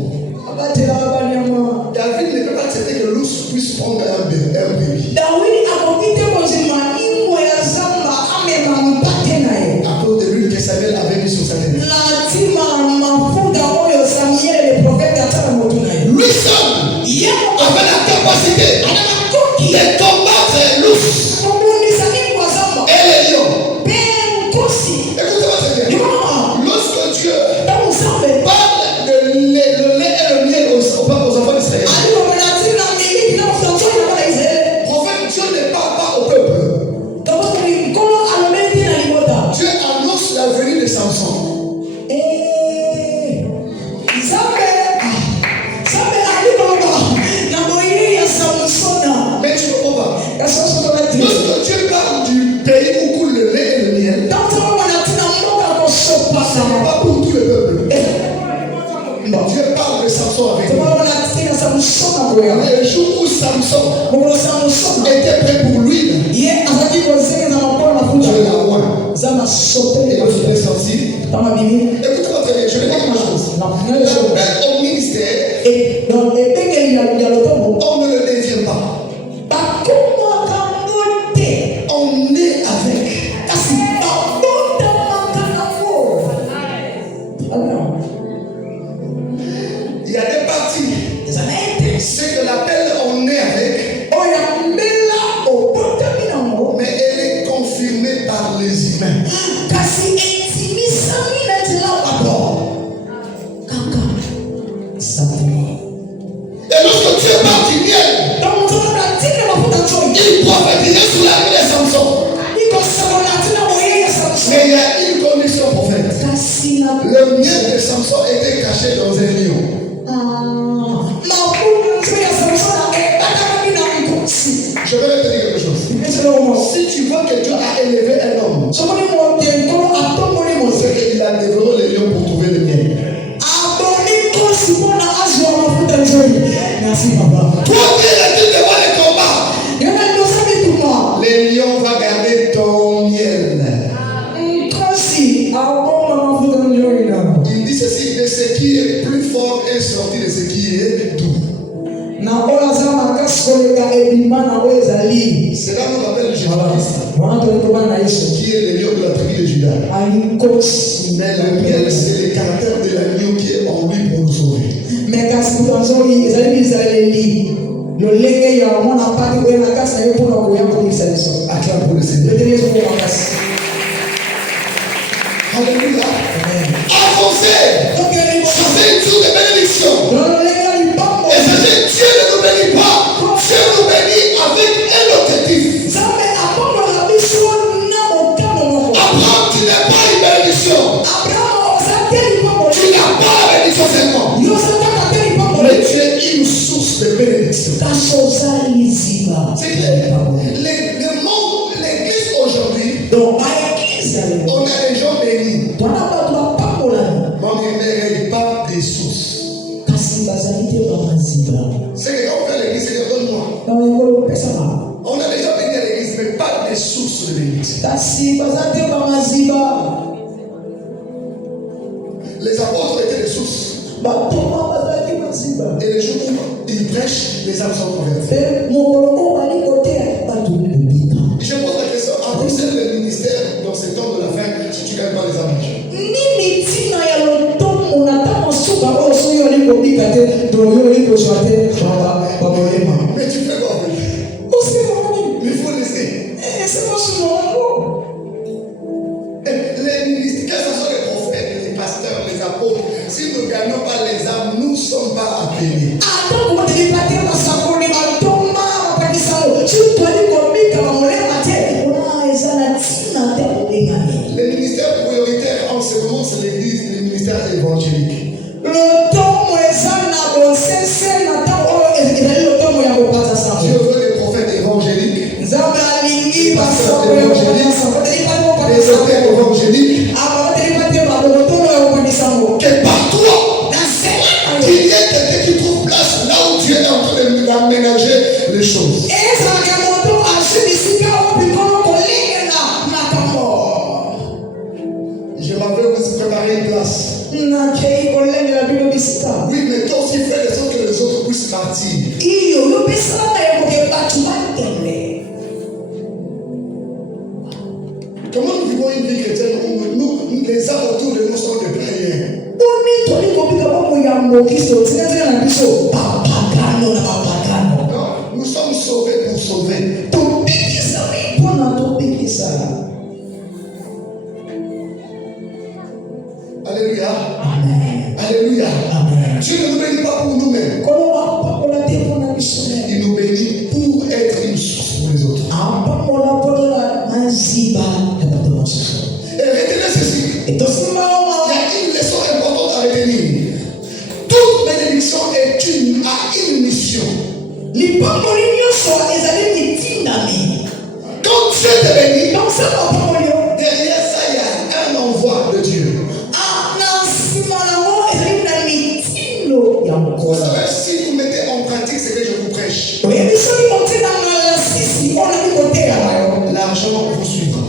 David ne peut pas accepter que l'ours puisse prendre un bébé. À cause de l'huile que Samuel avait mis sur sa tête. Lui seul avait la capacité de combattre l'ours et les lions. Écoutez-moi très bien. Lorsque Dieu parle de le lait et le miel aux enfants d'Israël, prophète, Dieu ne parle pas au peuple. Dieu annonce la venue de Samson. Mais tu ne comprends pas. Lorsque Dieu parle du pays où coule le lait et le miel, ça n'est pas pour tout le peuple. Dieu parle de Samson avec nous. Et le jour où Samson était prêt pour l'huile, Dieu l'a oint. Et le Dieu est sorti. Écoute-moi très bien, je vais dire quelque chose. L'appel au ministère, on ne le devient pas. On est avec. Il y a des parties. C'est que l'appel, on est avec. Mais elle est confirmée par les humains. Et lorsque Dieu parle du miel, il prophétisait sur la vie de Samson. Mais il y a une condition, prophète. Le miel de Samson était caché dans un lion. Je vais te dire quelque chose. Si tu vois que Dieu a élevé un homme, c'est qu'il a dévoré les lions pour trouver le miel. Toi qui es devant les combats, les lions vont garder ton miel. Il dit ceci, de ce qui est plus fort est sorti de ce qui est doux. C'est là qu'on appelle Jésus-Christ, qui est le lion de la tribu de Judas. Mais le miel, c'est le caractère de l'agneau qui est en lui pour nous sauver. Acclame pour le Seigneur. Alléluia. Avancez. Ça c'est une jour de bénédiction. Et ce que Dieu ne nous bénit pas, Dieu nous bénit avec un objectif. Abraham, tu n'es pas une bénédiction. Tu n'as pas la bénédiction seulement. Mais tu es une source de bénédiction. C'est clair. Le monde, l'église aujourd'hui, on a des gens bénis. Mais on ne mérite pas des sources. C'est que quand on fait l'église, c'est que donne-moi. On a des gens bénis à l'église, mais pas des sources de l'église. Les apôtres étaient des sources. Et les jours où ils prêchent, les âmes sont converties. développé évangélique, que par toi, qu'il y ait quelqu'un qui trouve place là où Dieu est en train d'aménager les choses. Je m'avais aussi préparé une place. Oui, mais toi aussi fais de sorte que les autres puissent partir. Comment nous vivons une vie chrétienne où nous, les âmes autour de nous sont des prières? Nous sommes sauvés pour sauver. Alléluia. Amen. Alléluia. Amen. Dieu ne nous bénit pas pour nous-mêmes. Il nous bénit pour être une source pour les autres. Et retenez ceci. Il y a une leçon importante à retenir. Toute bénédiction a une mission. Quand Dieu te bénit, derrière ça, il y a un envoi de Dieu. Vous savez, si vous mettez en pratique ce que je vous prêche, l'argent vous suivra.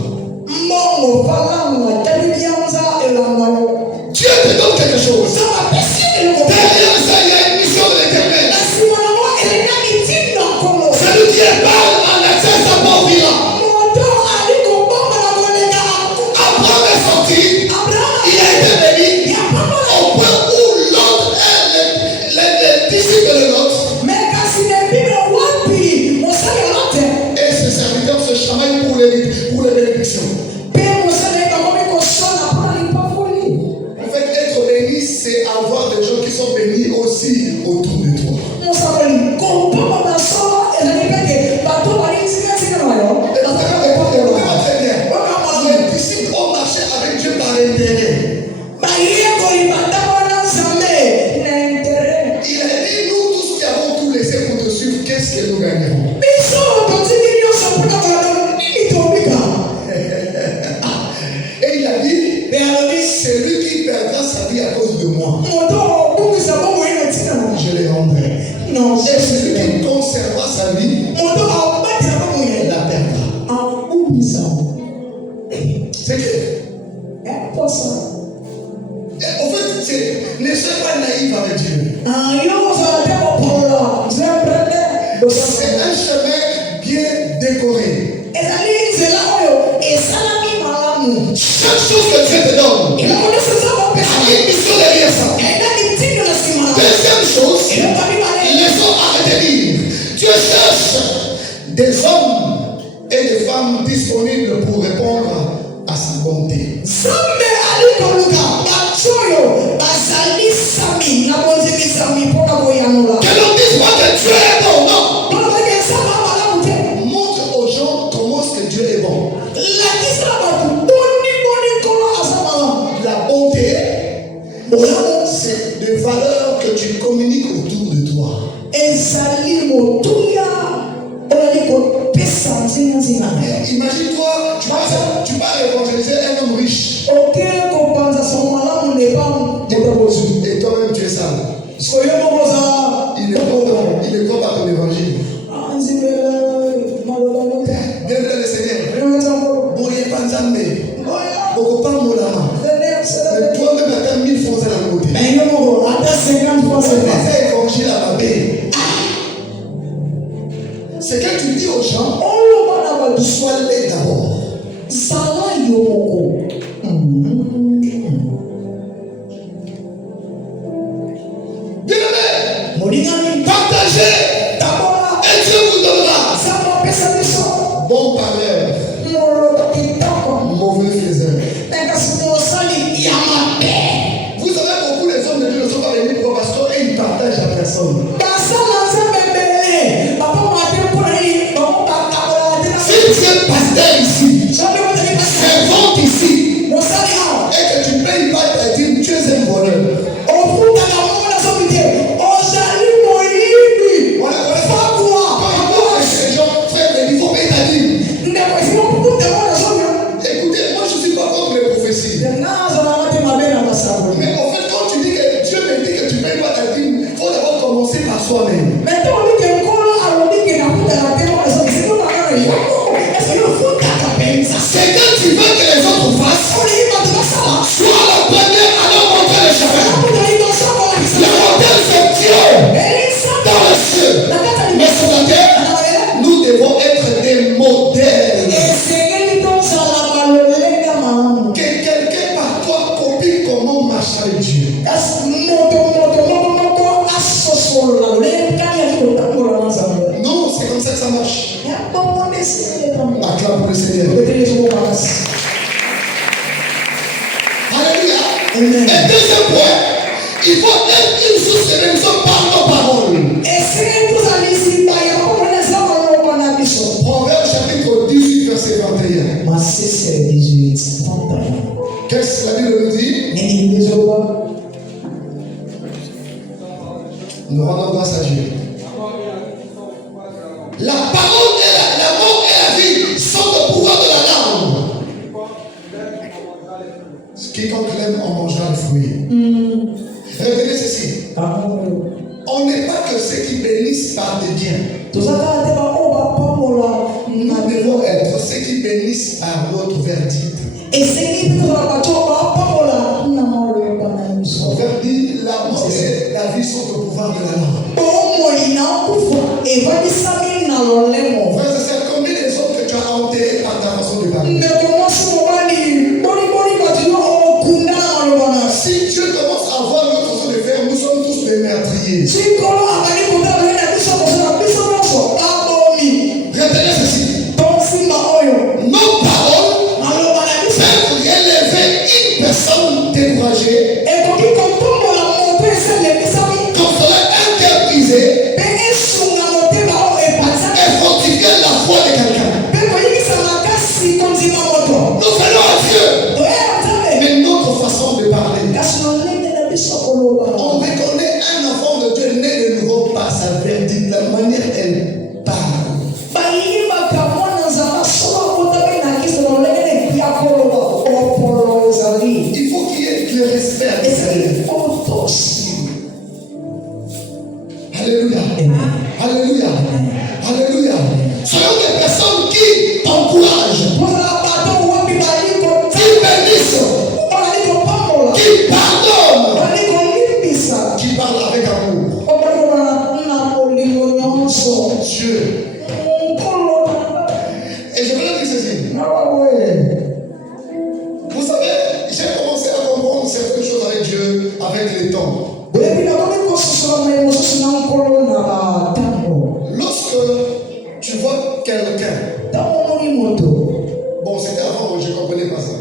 Dieu te donne quelque chose. Derrière ça, il y a une mission de l'Éternel. Celui qui est mal en accès s'appauvira. Abraham est sorti, il a été béni au point où l'autre est les disciples de l'autre. Et ses serviteurs se chamaillent pour les bénédictions. En fait, être béni, c'est avoir des gens qui sont bénis aussi autour de toi. Très bien. Les disciples ont marché avec Dieu par intérêt. Il a dit, nous tous qui avons tout laissé pour te suivre, qu'est-ce que nous gagnerons? Et il a dit, c'est lui qui perdra sa vie à cause de moi. Je les rendrai. Et celui qui conservera sa vie, la perdra. C'est clair. Et en fait, ne sois pas naïf avec Dieu. C'est un chemin bien décoré. Chaque chose que Dieu te donne, il y a une mission derrière ça. Deuxième chose, leçon à retenir. Dieu cherche des hommes et des femmes disponibles pour répondre à sa bonté. Que l'on dise pas que Dieu est bon, non. Montre aux gens comment est-ce que Dieu est bon. La bonté, c'est des valeurs que tu communiques autour de toi. Imagine-toi, tu vas évangéliser un homme riche. Et toi-même tu es sale. Il est quoi par ton évangile? Bien le Seigneur. Boye Panzambe. Boko pas mon lama. Mais toi-même à 1000 francs à la côté. C'est évangile à ma paix. C'est que tu dis aux gens, sois laid d'abord. Bien-aimé, partagez et Dieu vous donnera. Bon parleur, mauvais faiseur. Vous savez, beaucoup des hommes de Dieu ne sont pas venus pour pasteur et ils partagent la personne. Si tu es pasteur ici, servante ici, et que tu ne payes pas ta dîme, tu es un voleur. Les gens, frère, il faut payer ta dîme. ça marche? Acclame Acclame pour le Seigneur. Alléluia. Amen. Et deuxième point, il faut être une source de bénédiction par nos paroles. Proverbe chapitre 18, verset 21. Qu'est-ce que la Bible nous dit? Nous rendons grâce à Dieu. La parole est la mort et la vie sont le pouvoir de la langue. Quiconque l'aime en mangera le fruit. Retenez ceci. On n'est pas que ceux qui bénissent par des biens. Nous devons être ceux qui bénissent par notre verdict. Verdict, la mort et la vie sont au pouvoir de la langue. Frères et sœurs, combien des autres que tu as enterrés par ta façon de parler? Si Dieu commence à voir notre façon de faire, nous sommes tous des meurtriers. Retenez ceci. Nos paroles peuvent relever une personne découragée, consoler un cœur brisé et fortifier la foi de quelqu'un. Nous venons à Dieu, mais notre façon de parler. On reconnaît un enfant de Dieu né de nouveau par sa verdict, la manière elle parle. Il faut qu'il y ait le respect à Alléluia. Alléluia. Alléluia. Soyons des personnes qui t'encouragent, qui bénissent, qui pardonnent, qui parlent avec amour. Dieu. Et je voulais dire ceci. Vous savez, j'ai commencé à comprendre certaines choses avec Dieu avec le temps. Lorsque tu vois quelqu'un, bon, c'était avant, je ne comprenais pas ça.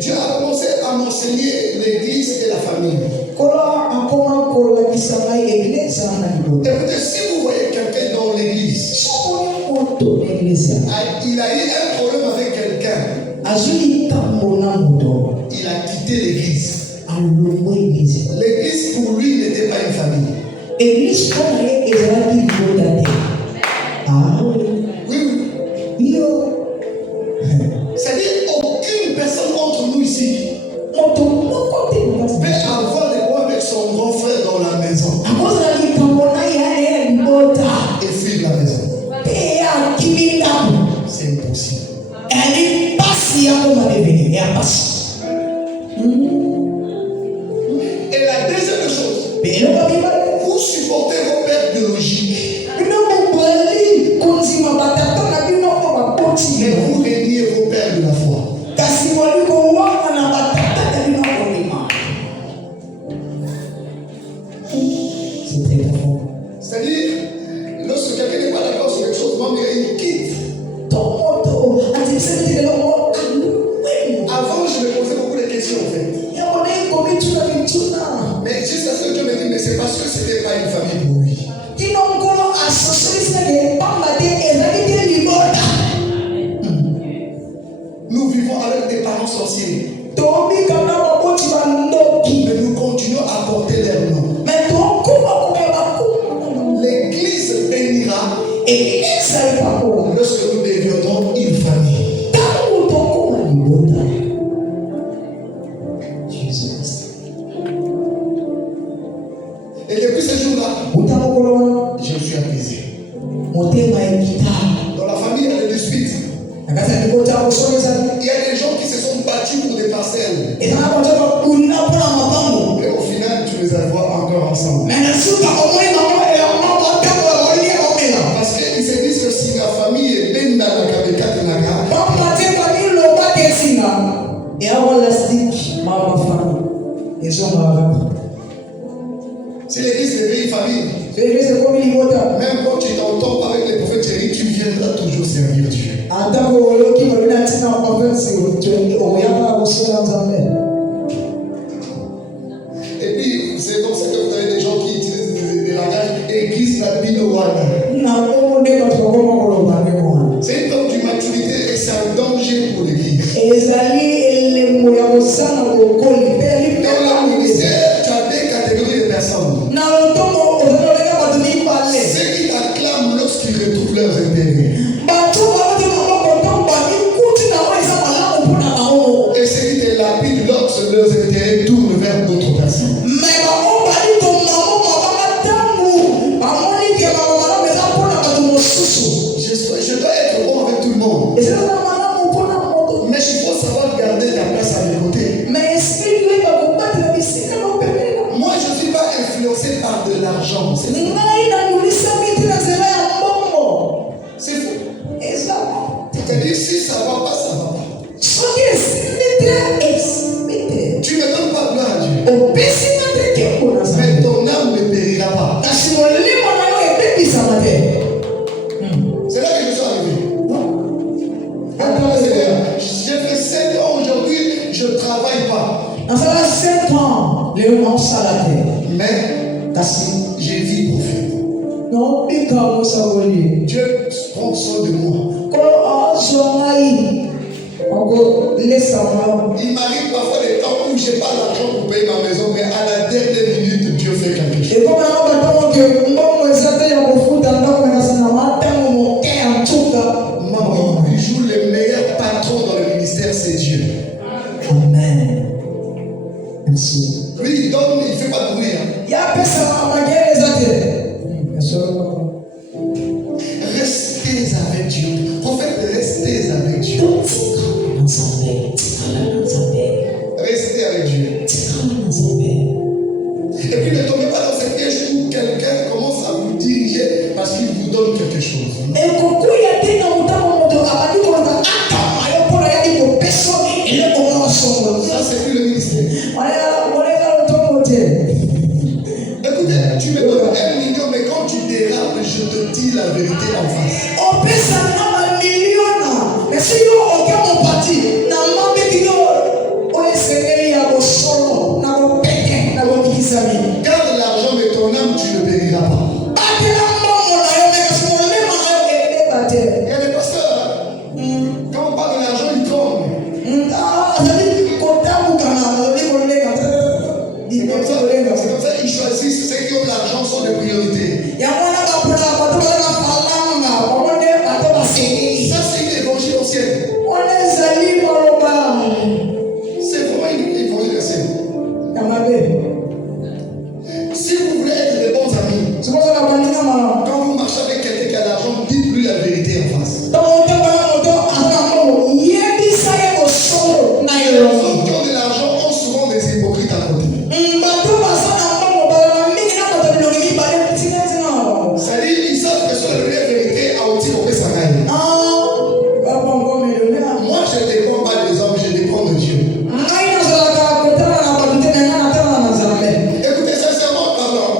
Dieu a commencé à m'enseigner l'église et la famille. Écoutez, si vous voyez quelqu'un dans l'église, il a eu un problème avec quelqu'un, il a quitté l'église. L'église pour lui n'était pas une famille. Oui, oui. C'est-à-dire aucune personne entre nous ici peut avoir des problèmes avec son grand frère dans la maison et fuir la maison. C'est impossible. Et la deuxième chose, vous supportez vos pères biologiques, mais vous reniez vos pères de la foi. C'est très profond. C'est-à-dire, lorsque quelqu'un n'est pas d'accord sur quelque chose, il quitte. Avant, je me posais beaucoup de questions en fait. Mais jusqu'à ce que Dieu me dit, mais c'est parce que c'était pas une famille pour lui. Nous vivons avec des parents sorciers. Mais nous continuons à porter leur nom. L'église bénira lorsque nous deviendrons une famille. Et depuis ce jour-là, je me suis apaisé. Dans la famille, il y a des disputes. Il y a des gens qui se sont battus pour des parcelles. Et au final, tu les vois encore ensemble. Parce qu'ils se disent que si la famille est bien dans la Kabeka Tenaga, si l'église est une famille, toujours servir Dieu. Et puis, c'est comme ça que vous avez des gens qui utilisent des langages église Labinowana. C'est une forme d'immaturité et c'est un danger pour l'église. Dans le ministère, tu as des catégories de personnes. Ceux qui t'acclament lorsqu'ils retrouvent leurs intérêts. Et ceux qui te lapident lorsque leurs intérêts tournent vers d'autres personnes. Je dois être bon avec tout le monde. Mais il faut savoir garder ta place à mes côtés. Moi, je ne suis pas influencé par de l'argent. C'est faux. C'est faux. C'est-à-dire, si ça ne va pas, ça ne va pas. Tu ne me donnes pas gloire à Dieu. Mais ton âme ne périra pas. C'est là que je suis arrivé. J'ai fait 7 ans aujourd'hui, je ne travaille pas. Mais j'ai vie prophète. Dieu prend soin de moi. Il m'arrive parfois des temps où je n'ai pas l'argent pour payer ma maison, mais à la dernière minute, Dieu fait quelque chose. Maman, il joue le meilleur patron dans le ministère, c'est Dieu. Amen. Merci. Lui, il donne, il ne fait pas de bruit. Restez avec Dieu. En fait, restez avec Dieu. Restez avec Dieu. Et puis ne tombez pas dans cette piège où quelqu'un commence à vous diriger parce qu'il vous donne quelque chose. Ça, c'est plus le ministère. Écoutez, tu me donnes 1 million, mais quand tu dérapes, je te dis la vérité en face. Garde l'argent de ton âme, tu ne périras pas. Il y a des pasteurs, quand on parle de l'argent, ils tombent. C'est comme ça, ils choisissent ceux qui ont l'argent sont des priorités. Ça, c'est une évangile ancienne. C'est vraiment une évangile ancienne. Si vous voulez être de bons amis, quand vous marchez avec quelqu'un qui a l'argent, dites-lui la vérité en face. Les hommes qui ont de l'argent ont souvent des hypocrites à côté. C'est-à-dire, ils savent que sur la vraie vérité, à outil pour que ça gagne. Moi, je ne dépends pas des hommes, je dépends de Dieu. Écoutez, sincèrement parlant,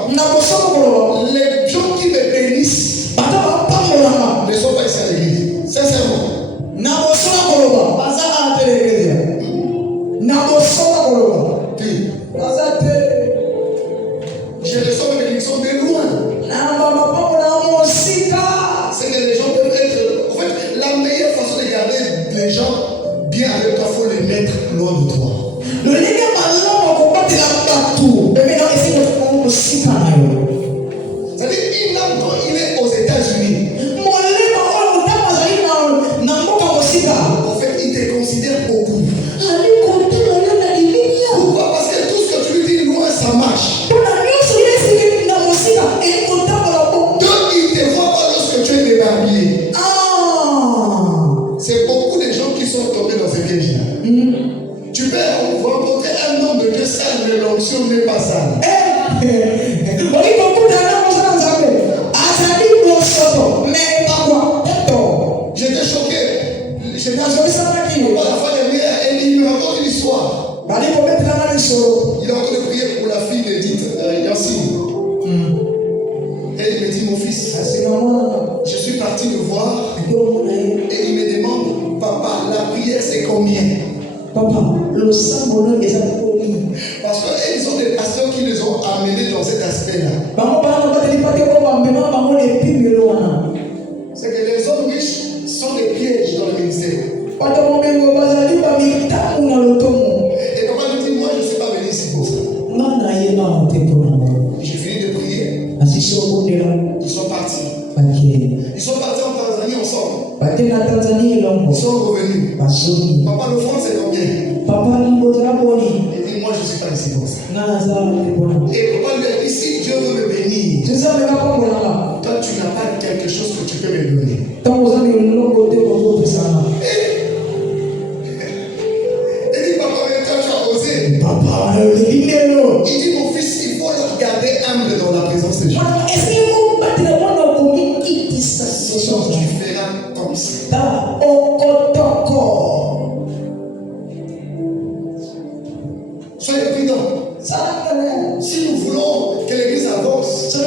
les gens qui me bénissent ne sont pas ici à l'église. Sincèrement. Oui. Je reçois mes bénédictions de loin. C'est que les gens peuvent être. En fait, la meilleure façon de garder les gens bien avec toi, il faut les mettre loin de toi. C'est-à-dire, une âme, quand il est aux États-Unis, en fait, il te considère beaucoup. Pourquoi? Parce que tout ce que tu lui dis loin, ça marche. Donc, il ne te voit pas lorsque tu es débarqué. C'est beaucoup de gens qui sont tombés dans ce piège-là. Tu peux rencontrer un homme de Dieu sale, mais l'onction n'est pas sale. J'étais choqué. La fois dernière, il me raconte une histoire. Il est en train de prier pour la fille d'Edith, Yassine. Et il me dit, mon fils, je suis parti le voir et il me demande, papa, la prière c'est combien? Parce qu'ils ont des pasteurs qui les ont amenés dans cet aspect-là. C'est que les hommes riches sont des pièges dans le ministère. Et papa lui dit, moi je ne suis pas venu ici pour ça. J'ai fini de prier. Ils sont partis. Ils sont partis en Tanzanie ensemble. Ils sont revenus. Papa, le franc c'est combien? Il dit, moi je ne suis pas ici pour ça. Et papa lui a dit, si Dieu veut me bénir, toi tu n'as pas quelque chose que tu peux me donner. Il dit, papa, mais toi tu as osé. Il dit, mon fils, il faut le garder humble dans la présence de Dieu. Sinon tu feras comme ça. Soyez prudents. Si nous voulons que l'église avance,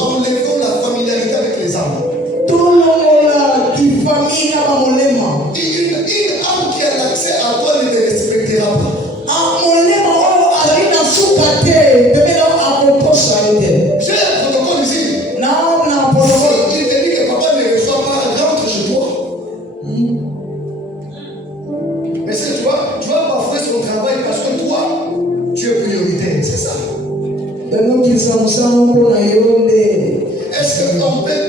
enlevons la familiarité avec les âmes. Une âme qui a l'accès à toi ne te respectera pas. J'ai un protocole ici. Il te dit que papa ne reçoit pas, rentre chez toi. Mais c'est, tu vas parfois sur ton travail parce que toi, tu es prioritaire, c'est ça. Est-ce qu'on peut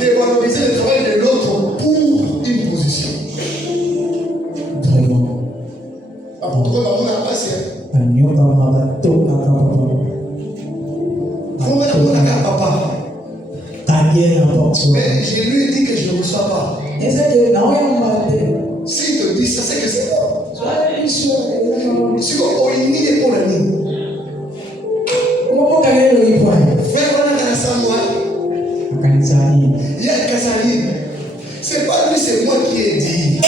dévaloriser le travail de l'autre pour une position? Protocole, on n'a pas ça. Papa. Mais je lui ai dit que je ne reçois pas. S'il te dit ça, c'est que c'est bon. Si on y est pour la nuit. Frère, on a un Samuel. Il y a Kassari. C'est pas lui, c'est moi qui ai dit.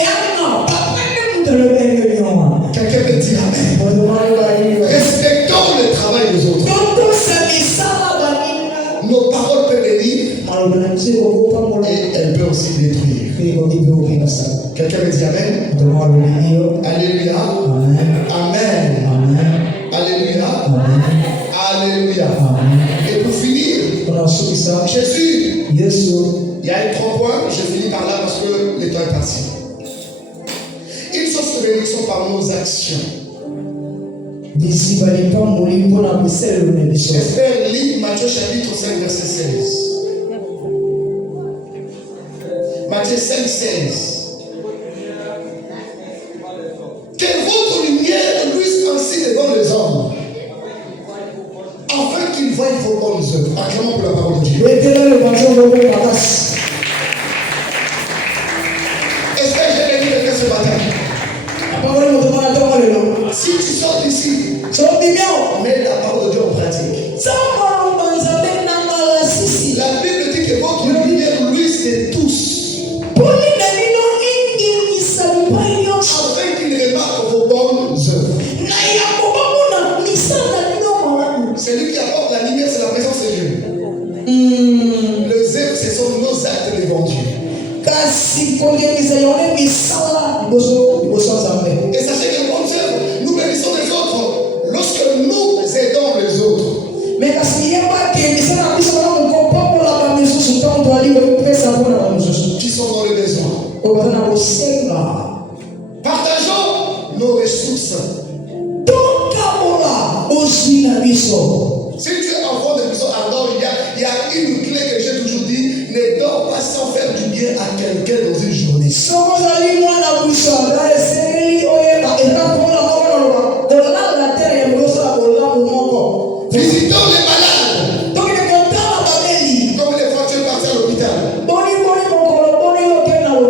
Quelqu'un peut dire amen. Respectons le travail des autres. Nos paroles peuvent bénir et elles peuvent aussi détruire. Quelqu'un me dit amen. Alléluia. Amen. Alléluia. Alléluia. Et pour finir, Jésus, il y a 3 points, je finis par là parce que le temps est parti. Ils sont sous bénédiction par nos actions. J'espère lire Matthieu chapitre 5 verset 16. Matthieu 5, 16. Que votre lumière luise ainsi devant les hommes, afin qu'ils voient vos bonnes œuvres. Acclamons pour la parole de Dieu. Est-ce que j'ai béni quelqu'un ce matin? Si tu sors d'ici, mets la parole de Dieu en pratique. La Bible dit que votre lumière luise de tous, afin qu'ils remarquent vos bonnes œuvres. Celui qui apporte la lumière, c'est la présence de Dieu. Les œuvres, ce sont nos actes devant Dieu. Et sachez que les bonnes œuvres, nous bénissons les autres lorsque nous aidons les autres. Qui sont dans le besoin. Partageons nos ressources. Si tu es enfant de maison ardent, il y a une clé que j'ai toujours dit: ne dors pas sans faire du bien à quelqu'un dans une journée. Visitons les malades. Comme les fois tu es parti à l'hôpital. Toi,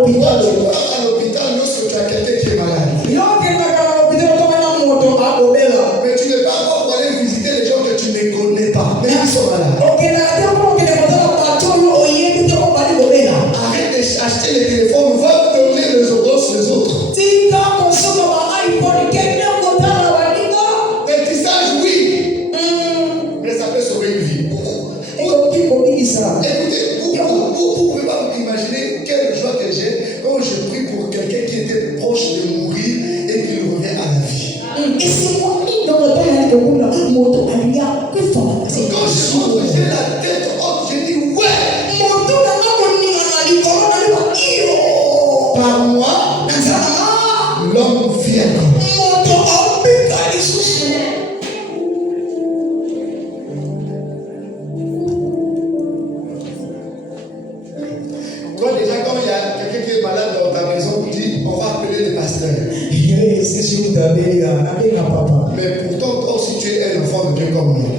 tu pars à l'hôpital lorsque tu as quelqu'un qui est malade. Mais tu n'es pas encore pour aller visiter les gens que tu ne connais pas, mais qui sont malades. Arrête d'acheter les téléphones, va donner les autres. ça. Écoutez, vous ne pouvez pas vous imaginer quelle joie que j'ai quand je prie pour quelqu'un qui était proche de mourir et qui revient à la vie. Et c'est moi qui dans le temps de moto alia que font. C'est Quand je montre, j'ai la tête haute, je dis ouais. moto na ngoni na likolo na yo. Par moi, l'homme vient. Moto apika lisusu. Toi déjà quand il y a quelqu'un qui est malade dans ta maison, tu dis on va appeler le pasteur. C'est sûr d'aller là, avec ma papa. Mais pourtant toi aussi tu es un enfant de Dieu comme moi.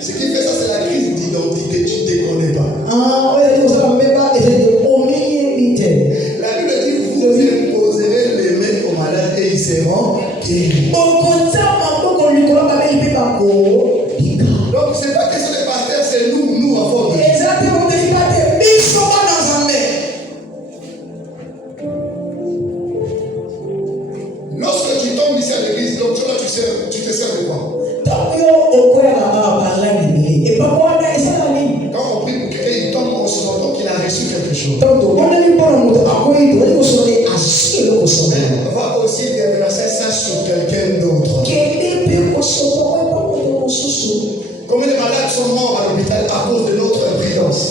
Ce qui fait ça, c'est la crise d'identité, tu ne te connais pas. Ah ouais, nous avons même pas été de omnité. La Bible dit vous imposerez les mains aux malades et ils seront guéris. Donc c'est pas question de pasteur, c'est nous enfants de Dieu. Lorsque tu tombes ici à l'église, donc toi tu te sers de quoi? Quand on prie pour quelqu'un, il tombe, on se rend compte qu'il a reçu quelque chose. On va aussi déverser ça sur quelqu'un d'autre. Combien de malades sont morts à l'hôpital à cause de notre imprudence?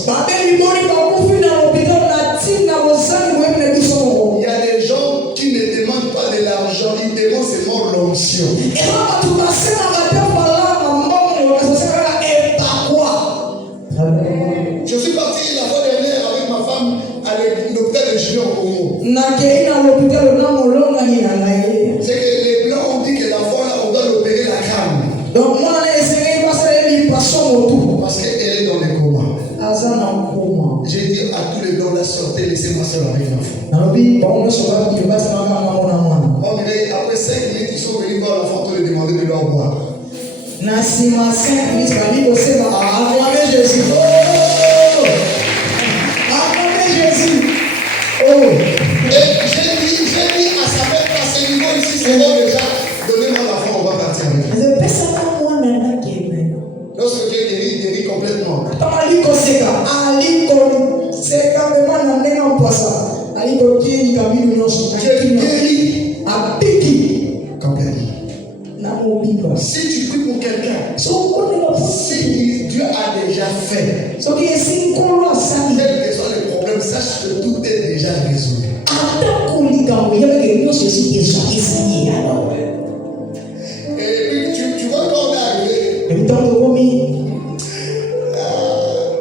Il y a des gens qui ne demandent pas de l'argent, ils demandent seulement l'onction. Je suis parti la fois dernière avec ma femme à l'hôpital de Julien au Congo. C'est que les blancs ont dit que l'enfant là, on doit l'opérer la crâne. Parce qu'elle est dans le coma. J'ai dit à tous les blancs là, sortez, laissez-moi seul avec l'enfant. On dirait, après 5 minutes, ils sont venus voir l'enfant pour lui demander de leur boire. Nasima 5 minutes, acclamez Jésus. Acclamez Jésus. Oh. Et j'ai dit à sa mère, à ce niveau ici, c'est bon déjà, donnez-moi l'enfant, on va partir avec lui. Lorsque Dieu guérit complètement. Dieu guérit complètement. Si tu pries pour quelqu'un, si Dieu a déjà fait, quel que soit le problème, sache que tout est déjà résolu. Et puis tu vois quand on est arrivé,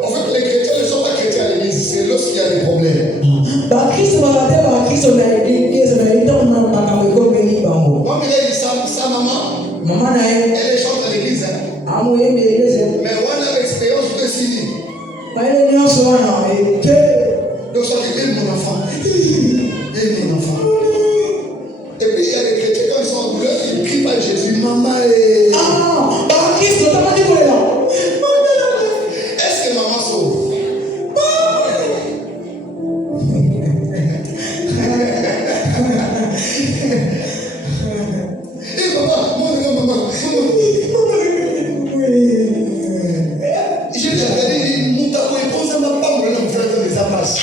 en fait les chrétiens ne sont pas chrétiens à l'église, c'est lorsqu'il y a des problèmes. Moi, sa maman, elle est chante à l'église. Hein. Mais on a l'expérience de Sidi. Donc ça dit, mon enfant. Mon enfant. Et puis il y a des chrétiens quand ils sont en douleur, ils crient pas Jésus, maman est. Est-ce que maman sauve? Et maman, maman. J'ai regardé, mon tabou est posé, ma femme, me fait des amasses.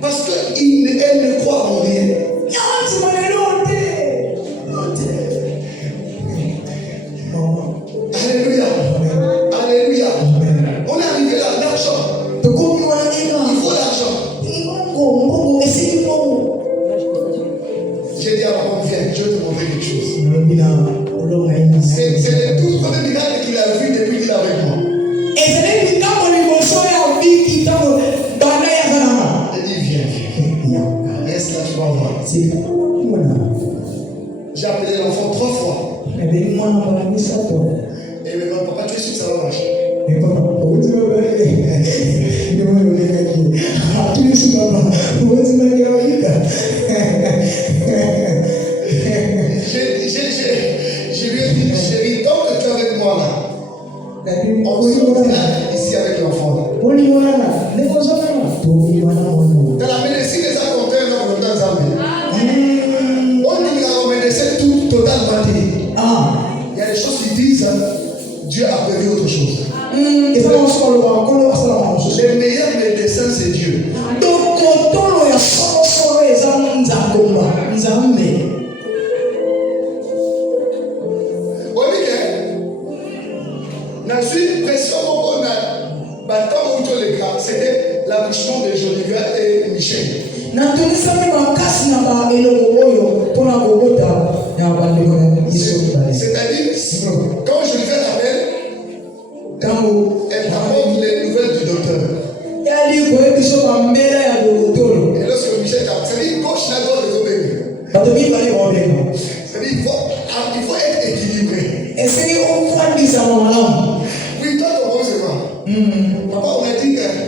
Parce qu'elle ne croit en rien. Alléluia. Alléluia. On est arrivé là, l'argent. Il faut l'argent. J'ai dit à ma femme, viens, je vais te montrer quelque chose. C'est le tout premier miracle qu'il a vu depuis qu'il est avec moi. Il dit, viens. Reste là, tu vas voir. J'ai appelé l'enfant 3 fois. Et maintenant, papa, tu es sûr que ça va marcher? Je lui ai dit, chérie, tant que tu es avec moi là, on sortira ici avec l'enfant là. Dans la médecine, les accompagnes dans le Zambie. On dit que la médecine tout totalement dit. Il y a des choses qui disent, Dieu a prévu autre chose. Et ça, on se parle pas. Le meilleur médecin, c'est Dieu. C'était l'accouchement de Jolivet et Michel. C'est-à-dire, quand Jolivet appelle, elle apporte les nouvelles du docteur. Et lorsque Michel appelle, c'est-à-dire gauche, la droite des obéis. C'est-à-dire, il faut être équilibré. Oui, toi, comment c'est quoi?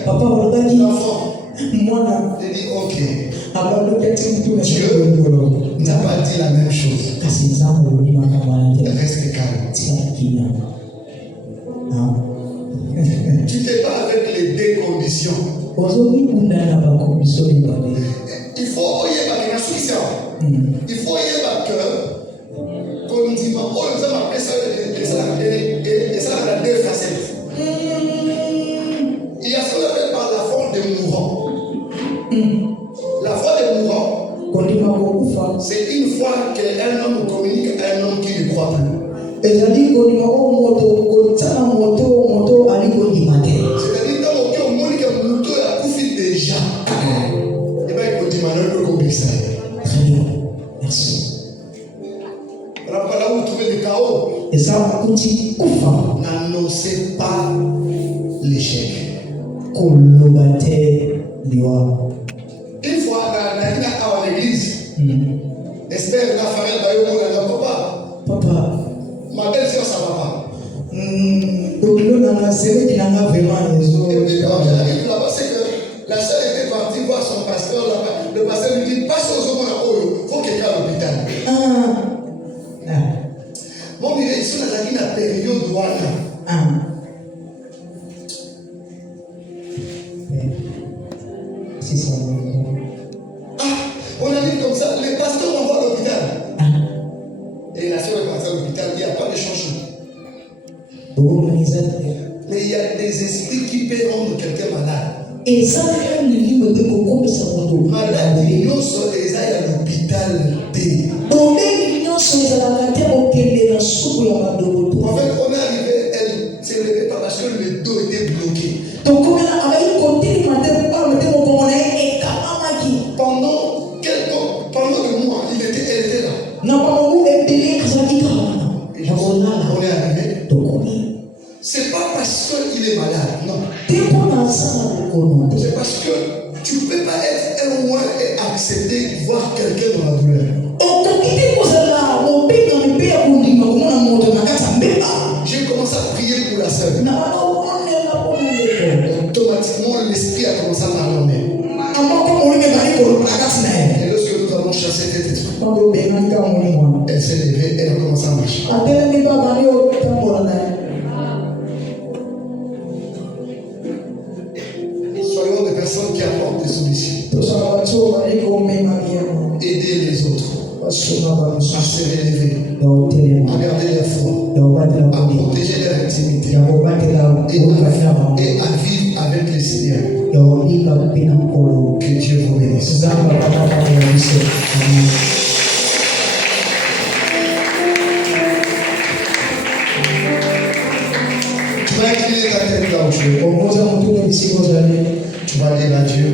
Papa, on a dit que l'enfant, il dit ok. Dieu n'a pas dit la même chose. Reste calme. Tu t'es pas avec les deux conditions. Il faut oyer ma question. Il faut oyer ma cœur. Comme dit, oh, nous avons appelé ça la deux facettes. Il y a ce qu'on appelle par la foi des mourants. La foi des mourants, c'est une fois qu'un homme communique à un homme qui ne croit plus. C'est-à-dire, quand on communique à un moto, il a couffé déjà. Et bien, il faut dire, maintenant, il faut ça. Très bien. Merci. Alors, là où vous trouvez des chaos, n'annoncez pas l'échec. Une fois, à l'église, Esther, la famille, papa, ma belle-sœur, ça va pas. Et puis, quand j'arrive là-bas, c'est que la sœur était partie voir son pasteur là-bas. Le pasteur lui dit, passe aux hommes, il faut quelqu'un à l'hôpital. Bon, mais ici, on a dit la période douane. C'est ça. On a dit comme ça, les pasteurs m'envoient à l'hôpital. Et la sœur est partie à l'hôpital, il n'y a pas de changement. Mais il y a des esprits qui peuvent rendre quelqu'un malade. Malade, ils n'ont pas à l'hôpital. En fait, on est arrivé, elle s'est levée parce que le dos était bloqué. Pendant le mois, elle était là. Et on est arrivé. C'est pas parce qu'il est malade, non. C'est parce que tu ne peux pas être un roi et accepter de voir quelqu'un dans la douleur. J'ai commencé à prier pour la sœur. Automatiquement, l'esprit a commencé à m'alarmer. Et lorsque nous avons chassé cet esprit, elle s'est levée, elle a commencé à marcher. Soyons des personnes qui apportent des solutions. Aider les autres à se relever, à garder leur foi, à protéger leur intimité et à vivre avec le Seigneur. Que Dieu vous bénisse. Tu vas incliner ta tête là où tu es. Tu vas dire à Dieu.